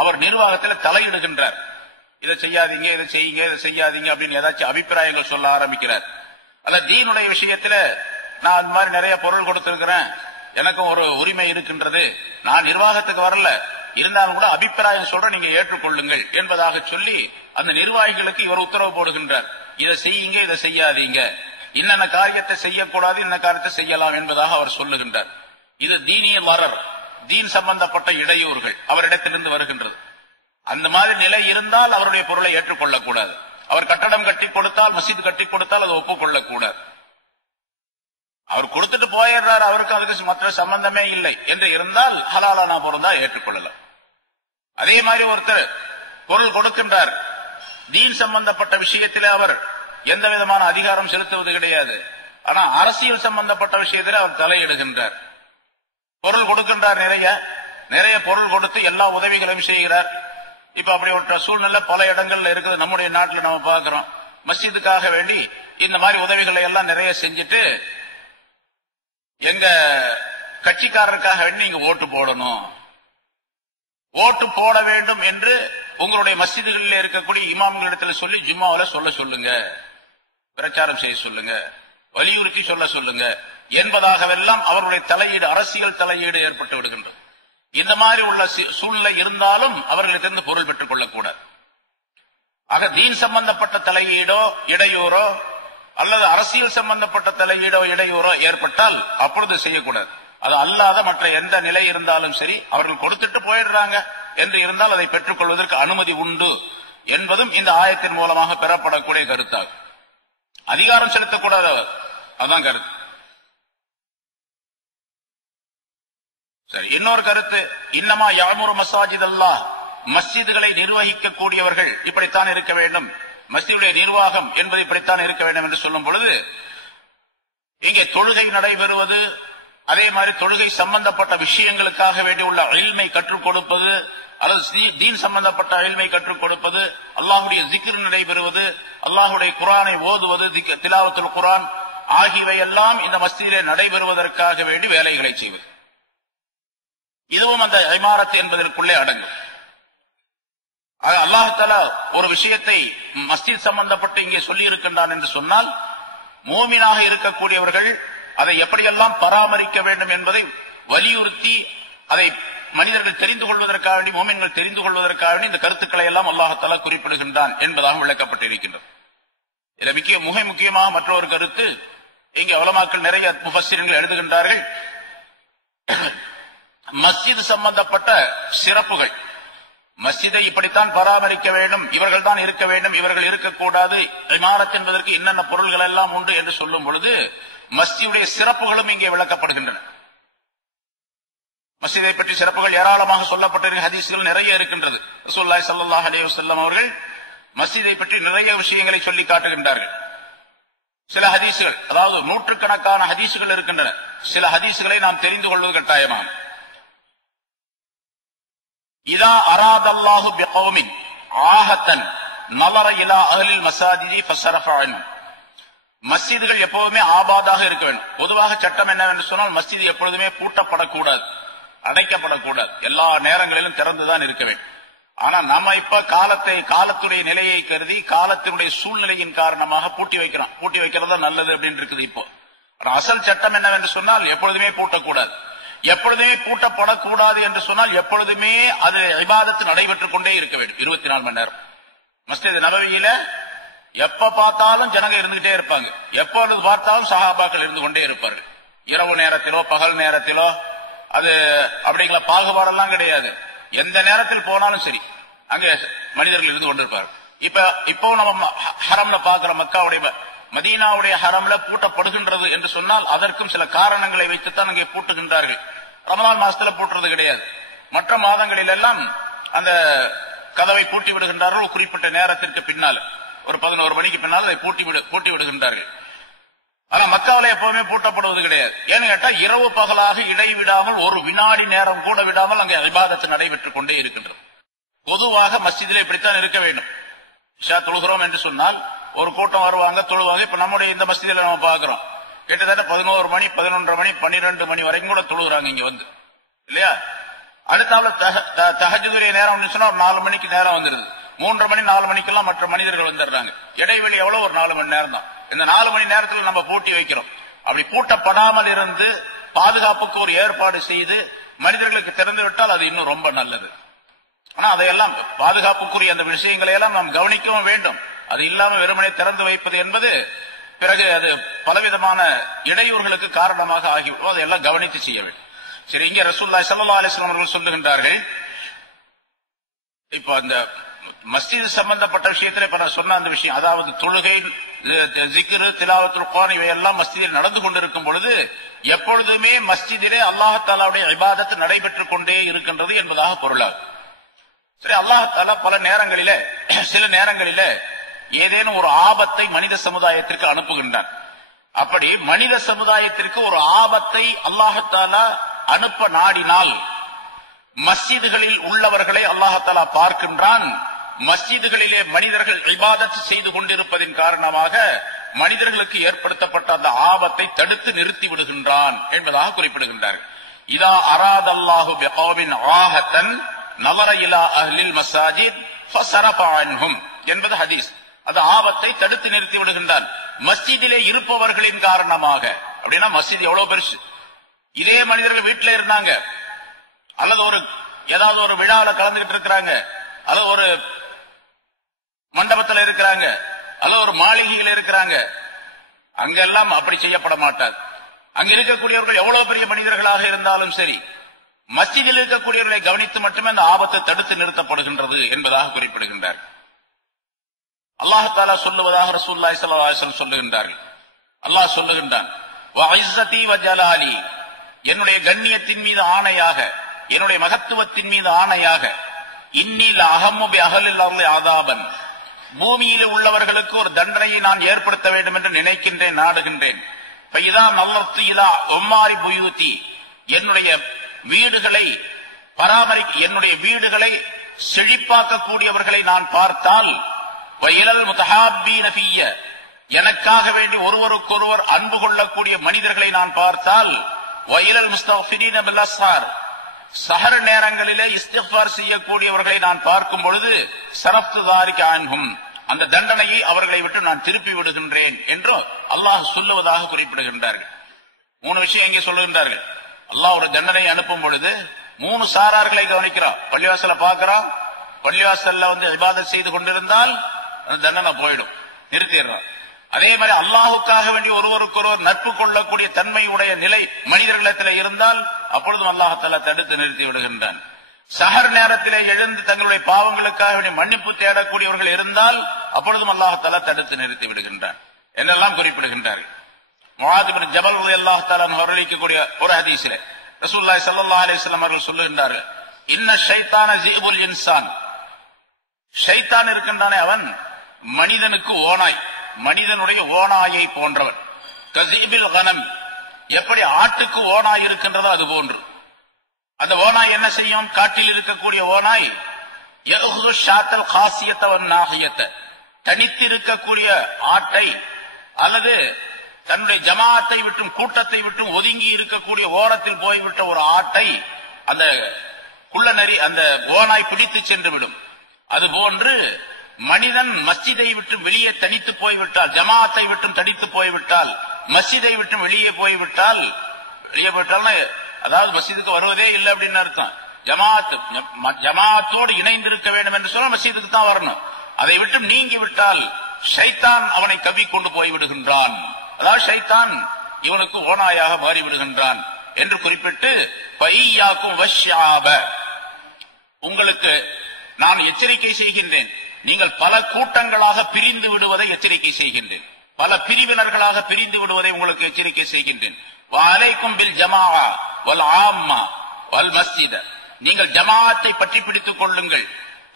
அவர் நிர்வாகத்தில் தலையிடுகின்றார், இதை செய்யாதீங்க, இதை செய்யுங்க, இதை செய்யாதீங்க அப்படின்னு ஏதாச்சும் அபிப்பிராயங்கள் சொல்ல ஆரம்பிக்கிறார். அல்ல தீனுடைய விஷயத்துல நான் அந்த மாதிரி நிறைய பொருள் கொடுத்திருக்கிறேன், எனக்கும் ஒரு உரிமை இருக்கின்றது, நான் நிர்வாகத்துக்கு வரல, இருந்தாலும் கூட அபிப்பிராயம் சொல்ற நீங்க ஏற்றுக்கொள்ளுங்கள் என்பதாக சொல்லி அந்த நிர்வாகிகளுக்கு இவர் உத்தரவு போடுகின்றார், இதை செய்யுங்க, இதை செய்யாதீங்க, இன்னென்ன காரியத்தை செய்யக்கூடாது, இன்ன காரியத்தை செய்யலாம் என்பதாக அவர் சொல்லுகின்றார். இது தீனிய வரர், தீன் சம்பந்தப்பட்ட இடையூறுகள் அவரிடத்திலிருந்து வருகின்றது. அந்த மாதிரி நிலை இருந்தால் அவருடைய பொருளை ஏற்றுக்கொள்ளக்கூடாது. அவர் கட்டடம் கட்டி கொடுத்தால், மசீது கட்டி கொடுத்தால் அது ஒப்புக்கொள்ளக்கூடாது. அவர் கொடுத்துட்டு போயிடுறார், அவருக்கு அதுக்கு மற்ற சம்பந்தமே இல்லை என்று இருந்தால் ஹலாலான பொருள் தான் ஏற்றுக்கொள்ளலாம். அதே மாதிரி ஒருத்தர் பொருள் கொடுக்கின்றார், தீன் சம்பந்தப்பட்ட விஷயத்திலே அவர் எந்த விதமான அதிகாரம் செலுத்துவது கிடையாது, ஆனா அரசியல் சம்பந்தப்பட்ட விஷயத்திலே அவர் தலையிடுகின்றார். பொருள் கொடுக்கின்றார், நிறைய பொருள் கொடுத்து எல்லா உதவிகளையும் செய்கிறார். இப்ப அப்படி ஒரு சூழ்நிலை பல இடங்கள்ல இருக்குது, நம்முடைய நாட்டில் நம்ம பார்க்கிறோம். மஸ்ஜிதுக்காக வேண்டி இந்த மாதிரி உதவிகளை எல்லாம் நிறைய செஞ்சுட்டு எங்க கட்சிக்காரருக்காக வேண்டி நீங்க ஓட்டு போடணும், ஓட்டு போட வேண்டும் என்று உங்களுடைய மஸ்ஜிதுகளில் இருக்கக்கூடிய இமாம்களிடத்தில் சொல்லி ஜும்மாவில் சொல்லுங்க, பிரச்சாரம் செய்ய சொல்லுங்க, வலியுறுத்தி சொல்லுங்க என்பதாகவெல்லாம் அவருடைய தலையீடு, அரசியல் தலையீடு ஏற்பட்டு விடுகின்றது. இந்த மாதிரி உள்ள சூழ்நிலை இருந்தாலும் அவர்களிடத்திலிருந்து பொருள் பெற்றுக் கொள்ளக்கூடாது. ஆக தீன் சம்பந்தப்பட்ட தலையீடோ இடையூறோ அல்லது அரசியல் சம்பந்தப்பட்ட தலையீடோ இடையூறோ ஏற்பட்டால் அப்பொழுது செய்யக்கூடாது. அது அல்லாத மற்ற எந்த நிலை இருந்தாலும் சரி, அவர்கள் கொடுத்துட்டு போயிடுறாங்க என்று இருந்தால் அதை பெற்றுக் கொள்வதற்கு அனுமதி உண்டு என்பதும் இந்த ஆயத்தின் மூலமாக பெறப்படக்கூடிய கருத்தாகும். அதிகாரம் செலுத்தக்கூடாது, அதான் கருத்து. சரி, இன்னொரு கருத்து, இன்னமா யாமுரு மசாஜித் அல்லாஹ், மஸ்ஜிதுகளை நிர்வகிக்கக்கூடியவர்கள் இப்படித்தான் இருக்க வேண்டும், மஸ்ஜிதுடைய நிர்வாகம் என்பது இப்படித்தான் இருக்க வேண்டும் என்று சொல்லும் பொழுது, இங்கே தொழுகை நடைபெறுவது, அதே மாதிரி தொழுகை சம்பந்தப்பட்ட விஷயங்களுக்காக வேண்டியுள்ள இல்மை கற்றுக் கொடுப்பது, அல்லது தீன் சம்பந்தப்பட்ட இல்மை கற்றுக் கொடுப்பது, அல்லாஹுடைய ஜிக்ர் நடைபெறுவது, அல்லாஹுடைய குர்ஆனை ஓதுவது, திலாவத்துல் குர்ஆன் ஆகியவை எல்லாம் இந்த மஸ்ஜிதிலே நடைபெறுவதற்காக வேண்டி வேலைகளை செய்வது, இதுவும் அந்த இமாரத் என்பதற்குள்ளே அடங்கும். அல்லாஹ் தஆலா ஒரு விஷயத்தை மஸ்ஜித் சம்பந்தப்பட்டு இங்கே சொல்லி இருக்கின்றான் என்று சொன்னால், மூமினாக இருக்கக்கூடியவர்கள் அதை எப்படியெல்லாம் பராமரிக்க வேண்டும் என்பதை வலியுறுத்தி, அதை மனிதர்கள் தெரிந்து கொள்வதற்காக வேண்டி, மூமின்கள் தெரிந்து கொள்வதற்காக வேண்டி இந்த கருத்துக்களை எல்லாம் அல்லாஹ் தஆலா குறிப்பிடுகின்றான் என்பதாக விளக்கப்பட்டிருக்கின்றது. இதில் முக்கியமாக மற்றொரு கருத்து, இங்கே உலமாக்கள் நிறைய முஃபஸ்ஸிரீன்கள் எழுதுகின்றார்கள், மஸ்ஜித் சம்பந்தப்பட்ட சிறப்புகள், மஸ்ஜிதை இப்படித்தான் பராமரிக்க வேண்டும், இவர்கள் தான் இருக்க வேண்டும், இவர்கள் இருக்கக்கூடாது, இமாரத் என்பதற்கு என்னென்ன பொருள்கள் எல்லாம் உண்டு என்று சொல்லும் பொழுது மஸ்ஜிதுடைய சிறப்புகளும் இங்கே விளக்கப்படுகின்றன. மஸ்ஜிதை பற்றி சிறப்புகள் ஏராளமாக சொல்லப்பட்டிருக்கிற ஹதீஸ்கள் நிறைய இருக்கின்றது. ரசூலுல்லாஹி ஸல்லல்லாஹு அலைஹி வஸல்லம் அவர்கள் மஸ்ஜிதை பற்றி நிறைய விஷயங்களை சொல்லி காட்டுகின்றார்கள். சில ஹதீஸ்கள், அதாவது நூற்றுக்கணக்கான ஹதீஸ்கள் இருக்கின்றன, சில ஹதீஸ்களை நாம் தெரிந்து கொள்வது கட்டாயமாகும். இதா அராதல்லாஹு பிகௌமின் ஆஹத்தன் நவர இலா அஹ்லில் மஸாஜிதி ஃபஸரஃப அன்ஹும், மஸ்ஜிதுகள் எப்போதுமே ஆபாதாக இருக்க வேண்டும். பொதுவாக சட்டம் என்னவென்று சொன்னால், மஸ்ஜிது எப்பொழுதுமே பூட்டப்படக்கூடாது, அடைக்கப்படக்கூடாது, எல்லா நேரங்களிலும் திறந்துதான் இருக்க வேண்டும். ஆனா நம்ம இப்ப காலத்துடைய நிலையை கருதி காலத்தினுடைய சூழ்நிலையின் காரணமாக பூட்டி வைக்கிறோம். பூட்டி வைக்கிறதா நல்லது அப்படின்னு இருக்குது. இப்போ அசல் சட்டம் என்னவென்று சொன்னால் எப்பொழுதுமே பூட்டக்கூடாது. எப்பொழுதுமே பூட்டப்படக்கூடாது என்று சொன்னால் எப்பொழுதுமே அது இபாதத்து நடைபெற்றுக் கொண்டே இருக்க வேண்டும். 24 மணி நேரம் மஸ்ஜித் நபவியில எப்ப பார்த்தாலும் ஜனங்க இருந்துகிட்டே இருப்பாங்க. எப்பொழுது பார்த்தாலும் சஹாபாக்கள் இருந்து கொண்டே இருப்பார்கள். இரவு நேரத்திலோ பகல் நேரத்திலோ அது அப்படிங்கிற பாகுபாடெல்லாம் கிடையாது. எந்த நேரத்தில் போனாலும் சரி அங்க மனிதர்கள் இருந்து கொண்டிருப்பார்கள். இப்போ நம்ம ஹரம்ல பாக்குற மக்காவுடைய மதீனாவுடைய ஹரம்ல பூட்டப்படுகின்றது என்று சொன்னால் அதற்கும் சில காரணங்களை வைத்துத்தான் அங்கே பூட்டுகின்றார்கள். ரமலான் மாசத்துல பூட்டுறது கிடையாது. மற்ற மாதங்களில் எல்லாம் அந்த கதவை பூட்டி விடுகின்றார்கள். குறிப்பிட்ட நேரத்திற்கு பின்னால் ஒரு 11 மணிக்கு பின்னால் அதை பூட்டி விடுகின்றார்கள். ஆனா மக்காவில எப்பவுமே பூட்டப்படுவது கிடையாது. ஏன்னு கேட்டா இரவு பகலாக இடைவிடாமல் ஒரு வினாடி நேரம் கூட விடாமல் அங்கே இபாதத்து நடைபெற்றுக் கொண்டே இருக்கின்றது. பொதுவாக மஸ்ஜிதிலே இப்படித்தான் இருக்க வேண்டும். இஷா தொழுகிறோம் என்று சொன்னால் ஒரு கூட்டம் வருவாங்க, தொழுவாங்க. இப்ப நம்முடைய இந்த மஸ்ஜிதில நம்ம பாக்குறோம் கிட்டத்தட்ட 11 மணி 11:30 மணி 12 மணி வரைக்கும் கூட தொழுகிறாங்க இங்க வந்து, இல்லையா? அடுத்தால தஹஜ்ஜுடைய நேரம் சொன்னா ஒரு 4 மணிக்கு நேரம் வந்துடுது. 3:30 மணி 4 மணிக்கெல்லாம் மற்ற மனிதர்கள் வந்துடுறாங்க. இடைவெளி எவ்வளவு? ஒரு 4 மணி நேரம் தான். இந்த 4 மணி நேரத்தில் நம்ம பூட்டி வைக்கிறோம். அப்படி பூட்டப்படாமல் இருந்து பாதுகாப்புக்கு ஒரு ஏற்பாடு செய்து மனிதர்களுக்கு திறந்து விட்டால் அது இன்னும் ரொம்ப நல்லது. ஆனா அதையெல்லாம் பாதுகாப்புக்குரிய அந்த விஷயங்களை எல்லாம் நாம் கவனிக்கவும் வேண்டும். அது இல்லாம வெறுமனே திறந்து வைப்பது என்பது பிறகு அது பலவிதமான இடையூறுகளுக்கு காரணமாக ஆகிவிடும். அதையெல்லாம் கவனித்து செய்ய வேண்டும். சரி, இங்கே ரசூலுல்லாஹி ஸல்லல்லாஹு அலைஹி வஸல்லம் அவர்கள் சொல்லுகின்றார்கள், இப்ப அந்த மஸ்ஜித் சம்பந்தப்பட்ட விஷயத்துல இப்ப நான் சொன்ன அந்த விஷயம், அதாவது தொழுகை, ஜிக்ரு, திலாவத்துல் குர்ஆன் இவையெல்லாம் மஸ்ஜிதில் நடந்து கொண்டிருக்கும் பொழுது எப்பொழுதுமே மஸ்ஜிதிலே அல்லாஹ் தஆலாவுடைய இபாதத்து நடைபெற்றுக் கொண்டே இருக்கின்றது என்பதாக பொருளாகும். சரி, அல்லாஹ் தஆலா பல நேரங்களில சில நேரங்களில ஏதேனும் ஒரு ஆபத்தை மனித சமுதாயத்திற்கு அனுப்புகின்றான். அப்படி மனித சமுதாயத்திற்கு ஒரு ஆபத்தை அல்லாஹ் தஆலா அனுப்ப நாடினால் மஸ்ஜிதுகளில் உள்ளவர்களை அல்லாஹ் தஆலா பார்க்கின்றான். மஸ்ஜிதுகளிலே மனிதர்கள் இபாதத் செய்து கொண்டிருப்பதின் காரணமாக மனிதர்களுக்கு ஏற்படுத்தப்பட்ட அந்த ஆபத்தை தடுத்து நிறுத்தி விடுகின்றான் என்பதாக குறிப்பிடுகின்றார்கள். இதா அராதல்லாஹு பிகௌமின் ஆஹத்தன் நவர இலா அஹ்லில் மஸாஜித் ஃபஸரஃப அன்ஹும் என்பது ஹதீஸ். அந்த ஆபத்தை தடுத்து நிறுத்தி விடுகின்றான் மஸ்ஜிதிலே இருப்பவர்களின் காரணமாக. அப்படின்னா மஸ்ஜித் எவ்வளவு பெருசு. இதே மனிதர்கள் வீட்டில இருந்தாங்க, அல்லது ஏதாவது ஒரு விழாவில் கலந்துகிட்டு இருக்கிறாங்க, அல்லது ஒரு மண்டபத்தில் இருக்கிறாங்க, அல்லது ஒரு மாளிகையில் இருக்கிறாங்க, அங்கெல்லாம் அப்படி செய்யப்பட மாட்டார். அங்க இருக்கக்கூடியவர்கள் எவ்வளவு பெரிய மனிதர்களாக இருந்தாலும் சரி, மஸ்ஜிதில் இருக்கக்கூடியவர்களை கவனித்து மட்டுமே அந்த ஆபத்தை தடுத்து நிறுத்தப்படுகின்றது என்பதாக குறிப்பிடுகின்றார். அல்லாஹ் தஆலா சொல்லுவதாக ரசூலுல்லாஹி ஸல்லல்லாஹு அலைஹி வஸல்லம் சொல்லுகின்றார்கள். அல்லாஹ் சொல்லுகின்றான், வஇஸ்ஸதி வஜலாலி, என்னுடைய கண்ணியத்தின் மீது ஆணையாக, என்னுடைய மகத்துவத்தின் மீது ஆணையாக, இன்னில் அஹம்மு பி அஹ்லில் அர்லி அஸாபன், பூமியிலே உள்ளவர்களுக்கு ஒரு தண்டனையை நான் ஏற்படுத்த வேண்டும் என்று நினைக்கின்றேன், நாடுகின்றேன். ஃபைதா நல்லத்து இலா உம்மாரி புயூதி, என்னுடைய வீடுகளை என்னுடைய வீடுகளை செழிப்பாக்கக்கூடியவர்களை நான் பார்த்தால், வயலல் முதஹாபீன ஃபிய்ய, எனக்காக வேண்டி ஒருவருக்கொருவர் அன்பு கொள்ளக்கூடிய மனிதர்களை நான் பார்த்தால், வயலல் முஸ்தக்ஃபிரீன பில் அஸ்ஹார், சஹர் நேரங்களிலே இஸ்திக்ஃபார் செய்யக்கூடியவர்களை நான் பார்க்கும் பொழுது, ஸரஃப்து ஸாலிக அன்ஹும், அந்த தண்டனையை அவர்களை விட்டு நான் திருப்பி விடுகின்றேன் என்று அல்லாஹ் சொல்லுவதாக குறிப்பிடுகின்றார்கள். 3 விஷயம் இங்கே சொல்லுகின்றார்கள். அல்லாஹ் ஒரு தண்டனை அனுப்பும் பொழுது 3 சாரார்களை கவனிக்கிறான். பள்ளிவாசல பார்க்கிறான், பள்ளிவாசல்ல இபாதத் செய்து கொண்டிருந்தால் அந்த தண்டனை போயிடும், நிறுத்திடுறான். அதே மாதிரி அல்லாஹுக்காக வேண்டி ஒருவருக்கொருவர் நட்பு கொள்ளக்கூடிய தன்மையுடைய நிலை மனிதர்களிடத்தில் இருந்தால் அப்பொழுதும் அல்லாஹ் தஆலா தடுத்து நிறுத்தி விடுகின்றான். சஹர் நேரத்திலே எழுந்து தங்களுடைய பாவங்களுக்காக வேண்டி மன்னிப்பு தேடக்கூடியவர்கள் இருந்தால் அப்பொழுதும் அல்லாஹ் தஆலா தடுத்து நிறுத்தி விடுகின்றான் என்றெல்லாம் குறிப்பிடுகின்றார்கள். முஆத் இப்னு ஜபல் ரலியல்லாஹு தஆலா அறிவிக்கக்கூடிய ஒரு ஹதீஸிலே ரசூலுல்லாஹி ஸல்லல்லாஹு அலைஹி வஸல்லம் அவர்கள் சொல்லுகின்றார்கள், இன்ன ஷைத்தான ஜீபுல் இன்சான், ஷைத்தான் இருக்கின்றானே அவன் மனிதனுக்கு ஓனாய், மனிதனுடைய ஓனாயை போன்றவன். கஸீபில் கனம், எப்படி ஆட்டுக்கு ஓனாய் இருக்கின்றதோ அது போன்று. அந்த ஓனாய் என்ன செய்யும்? காட்டில் இருக்கக்கூடிய ஓனாய் யஹுது ஷாத்தல் காசியத்த வன் நாஹியத்த, தனித்திருக்கக்கூடிய ஆட்டை அல்லது தன்னுடைய ஜமாஅத்தை விட்டும் கூட்டத்தை விட்டும் ஒதுங்கி இருக்கக்கூடிய ஓரத்தில் போய்விட்ட ஒரு ஆட்டை அந்த குள்ளநரி அந்த ஓனாய் பிடித்து சென்று விடும். அதுபோன்று மனிதன் மஸ்ஜிதை விட்டு வெளியே தனித்து போய்விட்டால், ஜமாத்தை விட்டு தனித்து போய்விட்டால், மஸ்ஜிதை விட்டு வெளியே போய்விட்டால், அதாவது மஸ்ஜிதுக்கு வருவதே இல்லை அப்படின்னு அர்த்தம். ஜமாத்தோடு இணைந்திருக்க வேண்டும் என்று சொன்னால் மஸ்ஜிதுக்கு தான் வரணும். அதை விட்டு நீங்கி விட்டால் ஷைத்தான் அவனை கவ்வி கொண்டு போய்விடுகின்றான். அதாவது ஷைத்தான் இவனுக்கு ஓனாயாக மாறிவிடுகின்றான் என்று குறிப்பிட்டு, பையாக்கும் வஷ்யாப, உங்களுக்கு நான் எச்சரிக்கை செய்கின்றேன், நீங்கள் பல கூட்டங்களாக பிரிந்து விடுவதை எச்சரிக்கை செய்கின்றேன், பல பிரிவினர்களாக பிரிந்து விடுவதை உங்களுக்கு எச்சரிக்கை செய்கின்றேன். வஅலைக்கும் பில் ஜமாஅ வல் ஆம்மா வல் மஸ்ஜித, நீங்கள் ஜமாஅத்தை பற்றி பிடித்துக் கொள்ளுங்கள்,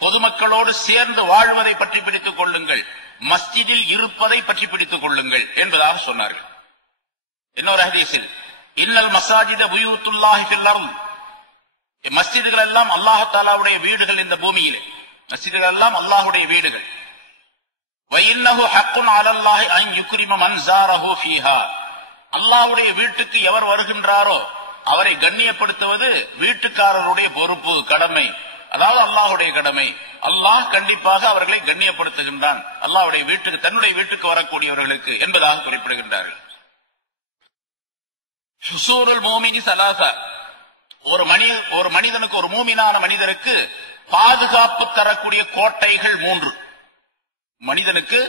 பொதுமக்களோடு சேர்ந்து வாழ்வதை பற்றி பிடித்துக் கொள்ளுங்கள், மஸ்ஜிதில் இருப்பதை பற்றி பிடித்துக் கொள்ளுங்கள் என்பதாக சொன்னார்கள். இன்னொரு ஹதீஸில், இன்னல் மசாஜித புயூத்துல்லாஹி ஃபில் அர்த், மஸ்ஜிதுகள் எல்லாம் அல்லாஹ் தஆலாவுடைய வீடுகள் இந்த பூமியிலே, மஸ்ஜிதுகள் எல்லாம் அல்லாஹ்வுடைய வீடுகள். வஇன்னஹு ஹக்குன் அலல்லாஹி அன் யுக்ரிம மன் ஸாரஹு ஃபீஹா, அல்லாஹ்வுடைய வீட்டுக்கு எவர் வருகின்றாரோ அவரை கண்ணியப்படுத்துவது வீட்டுக்காரருடைய பொறுப்பு, கடமை. அதாவது அல்லாஹ்வுடைய கடமை. அல்லாஹ் கண்டிப்பாக அவர்களை கண்ணியப்படுத்துகின்றான் அல்லாஹ்வுடைய வீட்டுக்கு, தன்னுடைய வீட்டுக்கு வரக்கூடியவர்களுக்கு என்பதாக குறிப்பிடுகின்றார்கள். ஹுசூருல் மூமினி ஸலாஸா, ஒரு மனிதனுக்கு, ஒரு மூமினான மனிதனுக்கு பாதுகாப்பு தரக்கூடிய கோட்டைகள் 3. மனிதனுக்கு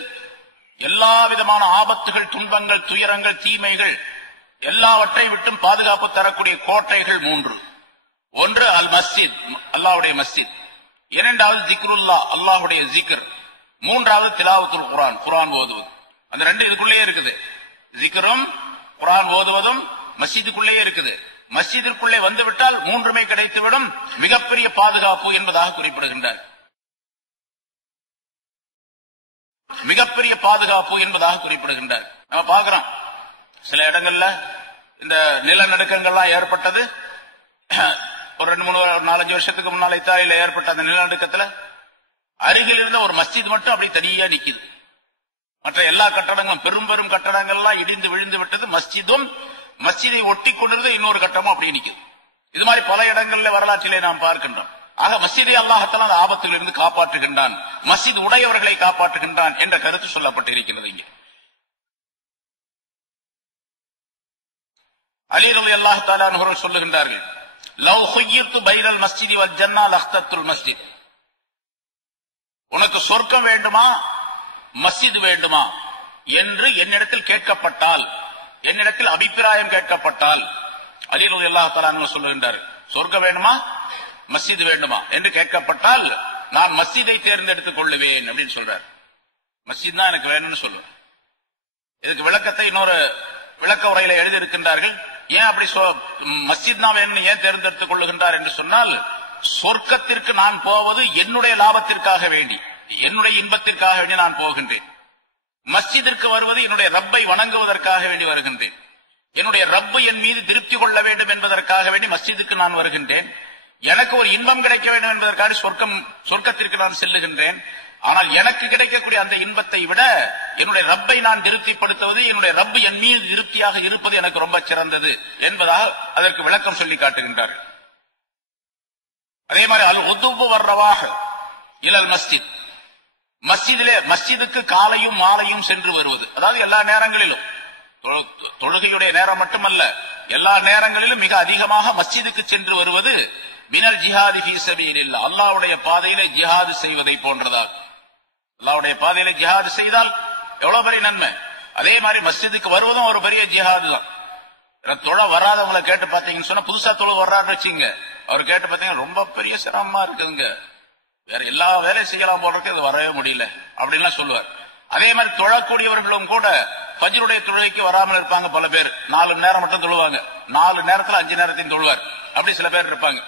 எல்லா விதமான ஆபத்துகள், துன்பங்கள், துயரங்கள், தீமைகள் எல்லாவற்றை விட்டும் பாதுகாப்பு தரக்கூடிய கோட்டைகள் 3. ஒன்று அல் மஸ்ஜித், அல்லாஹ்வுடைய மஸ்ஜித். இரண்டாவது ஜிக்ருல்லா, அல்லாஹ்வுடைய ஜிக்ர். மூன்றாவது திலாவத்துல் குர்ஆன், குர்ஆன் ஓதுவது. அந்த ரெண்டு இதுக்குள்ளேயே இருக்குது. ஜிக்ரும் குர்ஆன் ஓதுவதும் மஸ்ஜிதுக்குள்ளேயே இருக்குது. மஸ்ஜிதிற்குள்ளே வந்துவிட்டால் மூன்றுமே கிடைத்துவிடும், மிகப்பெரிய பாதுகாப்பு என்பதாக குறிப்பிடுகின்றார். மிகப்பெரிய பாதுகாப்பு என்பதாக குறிப்பிடுகின்றார். நம்ம பார்க்கிறோம், சில இடங்கள்ல இந்த நிலநடுக்கங்கள்லாம் ஏற்பட்டது. ஒரு 2-3-4-5 வருஷத்துக்கு முன்னால் இத்தாலியில ஏற்பட்ட அந்த நிலநடுக்கத்துல அருகில் இருந்த ஒரு மஸ்ஜித் மட்டும் அப்படி தனியா நிக்குது. மற்ற எல்லா கட்டடங்களும், பெரும் பெரும் கட்டடங்கள்லாம் இடிந்து விழுந்து விட்டது. மஸ்ஜிதும் மஸ்ஜிதை ஒட்டி கொண்டிருந்த இன்னொரு கட்டமும் அப்படியே நிக்குது. இது மாதிரி பல இடங்கள்ல வரலாற்றிலே நாம் பார்க்கின்றோம். ஆக மஸ்ஜிதை அல்லாஹ் தஆலா அந்த ஆபத்தில் இருந்து காப்பாற்றுகின்றான், மஸ்ஜித் உடையவர்களை காப்பாற்றுகின்றான் என்ற கருத்து சொல்லப்பட்டிருக்கிறது. இங்கே அலி ரலியல்லாஹு தஆலா அன்ஹு சொல்லுகின்றார்கள், லவ் ஹுய்யித்து பைனல் மஸ்ஜிதி வல் ஜன்னா லஹ்தத்துல் மஸ்ஜித், உனக்கு சொர்க்கம் வேண்டுமா மஸ்ஜித் வேண்டுமா என்று என்னிடத்தில் கேட்கப்பட்டால், என்னிடத்தில் அபிப்பிராயம் கேட்கப்பட்டால், அலி ரலியல்லாஹு தஆலா அன்ஹு சொல்லுகின்றார், சொர்க்கம் வேண்டுமா மஸ்ஜித் வேண்டுமா என்று கேட்கப்பட்டால் நான் மஸ்ஜிதை தேர்ந்தெடுத்துக் கொள்ளுவேன் அப்படின்னு சொல்றார். மஸ்ஜித் தான் எனக்கு வேணும்னு சொல்லுவேன். இதுக்கு விளக்கத்தை இன்னொரு விளக்க உரையில எழுதியிருக்கின்றார்கள். ஏன் அப்படி மஸ்ஜித் தான் வேணும் ஏன் தேர்ந்தெடுத்துக் கொள்ளுகின்றார் என்று சொன்னால், சொர்க்கத்திற்கு நான் போவது என்னுடைய லாபத்திற்காக வேண்டி, என்னுடைய இன்பத்திற்காக வேண்டி நான் போகின்றேன். மஸ்ஜிதிற்கு வருவது என்னுடைய ரப்பை வணங்குவதற்காக வேண்டி வருகின்றேன். என்னுடைய ரப்பு என் மீது திருப்தி கொள்ள வேண்டும் என்பதற்காக வேண்டி மஸ்ஜிதுக்கு நான் வருகின்றேன். எனக்கு ஒரு இன்பம் கிடைக்க வேண்டும் என்பதற்காக சொர்க்கத்திற்கு நான் செல்லுகின்றேன். ஆனால் எனக்கு கிடைக்கக்கூடிய அந்த இன்பத்தை விட என்னுடைய ரப்பை நான் திருப்திப்படுத்துவது, என்னுடைய ரப்பு என் மீது திருப்தியாக இருப்பது எனக்கு ரொம்ப சிறந்தது என்பதாக அதற்கு விளக்கம் சொல்லி காட்டுகின்றார்கள். அதே மாதிரி அல் உதுவு வர்றவாக இலல் மஸ்ஜித், மஸ்ஜிதுக்கு காலையும் மாலையும் சென்று வருவது, அதாவது எல்லா நேரங்களிலும், தொழுகையுடைய நேரம் மட்டுமல்ல, எல்லா நேரங்களிலும் மிக அதிகமாக மஸ்ஜிதுக்கு சென்று வருவது மினல் ஜிஹாதி ஃபீ சபீலில்லாஹ், அல்லாஹ்வுடைய பாதையிலே ஜிஹாது செய்வதை போன்றதாகும். அல்லாஹ்வுடைய பாதையிலே ஜிஹாது செய்தால் எவ்வளவு பெரிய நன்மை. அதே மாதிரி மஸ்ஜிதுக்கு வருவதும் ஒரு பெரிய ஜிஹாது தான். தொழ வராதவங்களை கேட்டு பாத்தீங்கன்னு சொன்னா, புதுசா தொழ வர்றாருன்னு வச்சுங்க, அவர் கேட்டு பாத்தீங்கன்னா ரொம்ப பெரிய சிரமமா இருக்குங்க, வேற எல்லா வேலையும் செய்யலாம் போடுறதுக்கு இது வரவே முடியல அப்படின்லாம் சொல்லுவார். அதே மாதிரி தொழக்கூடியவர்களும் கூட ஃபஜ்ருடைய தொழுகைக்கு வராமல் இருப்பாங்க. பல பேர் 4 நேரம் மட்டும் தொழுவாங்க, 4 நேரத்துல 5 நேரத்தையும் தொழுவார். அப்படி சில பேர் இருப்பாங்க,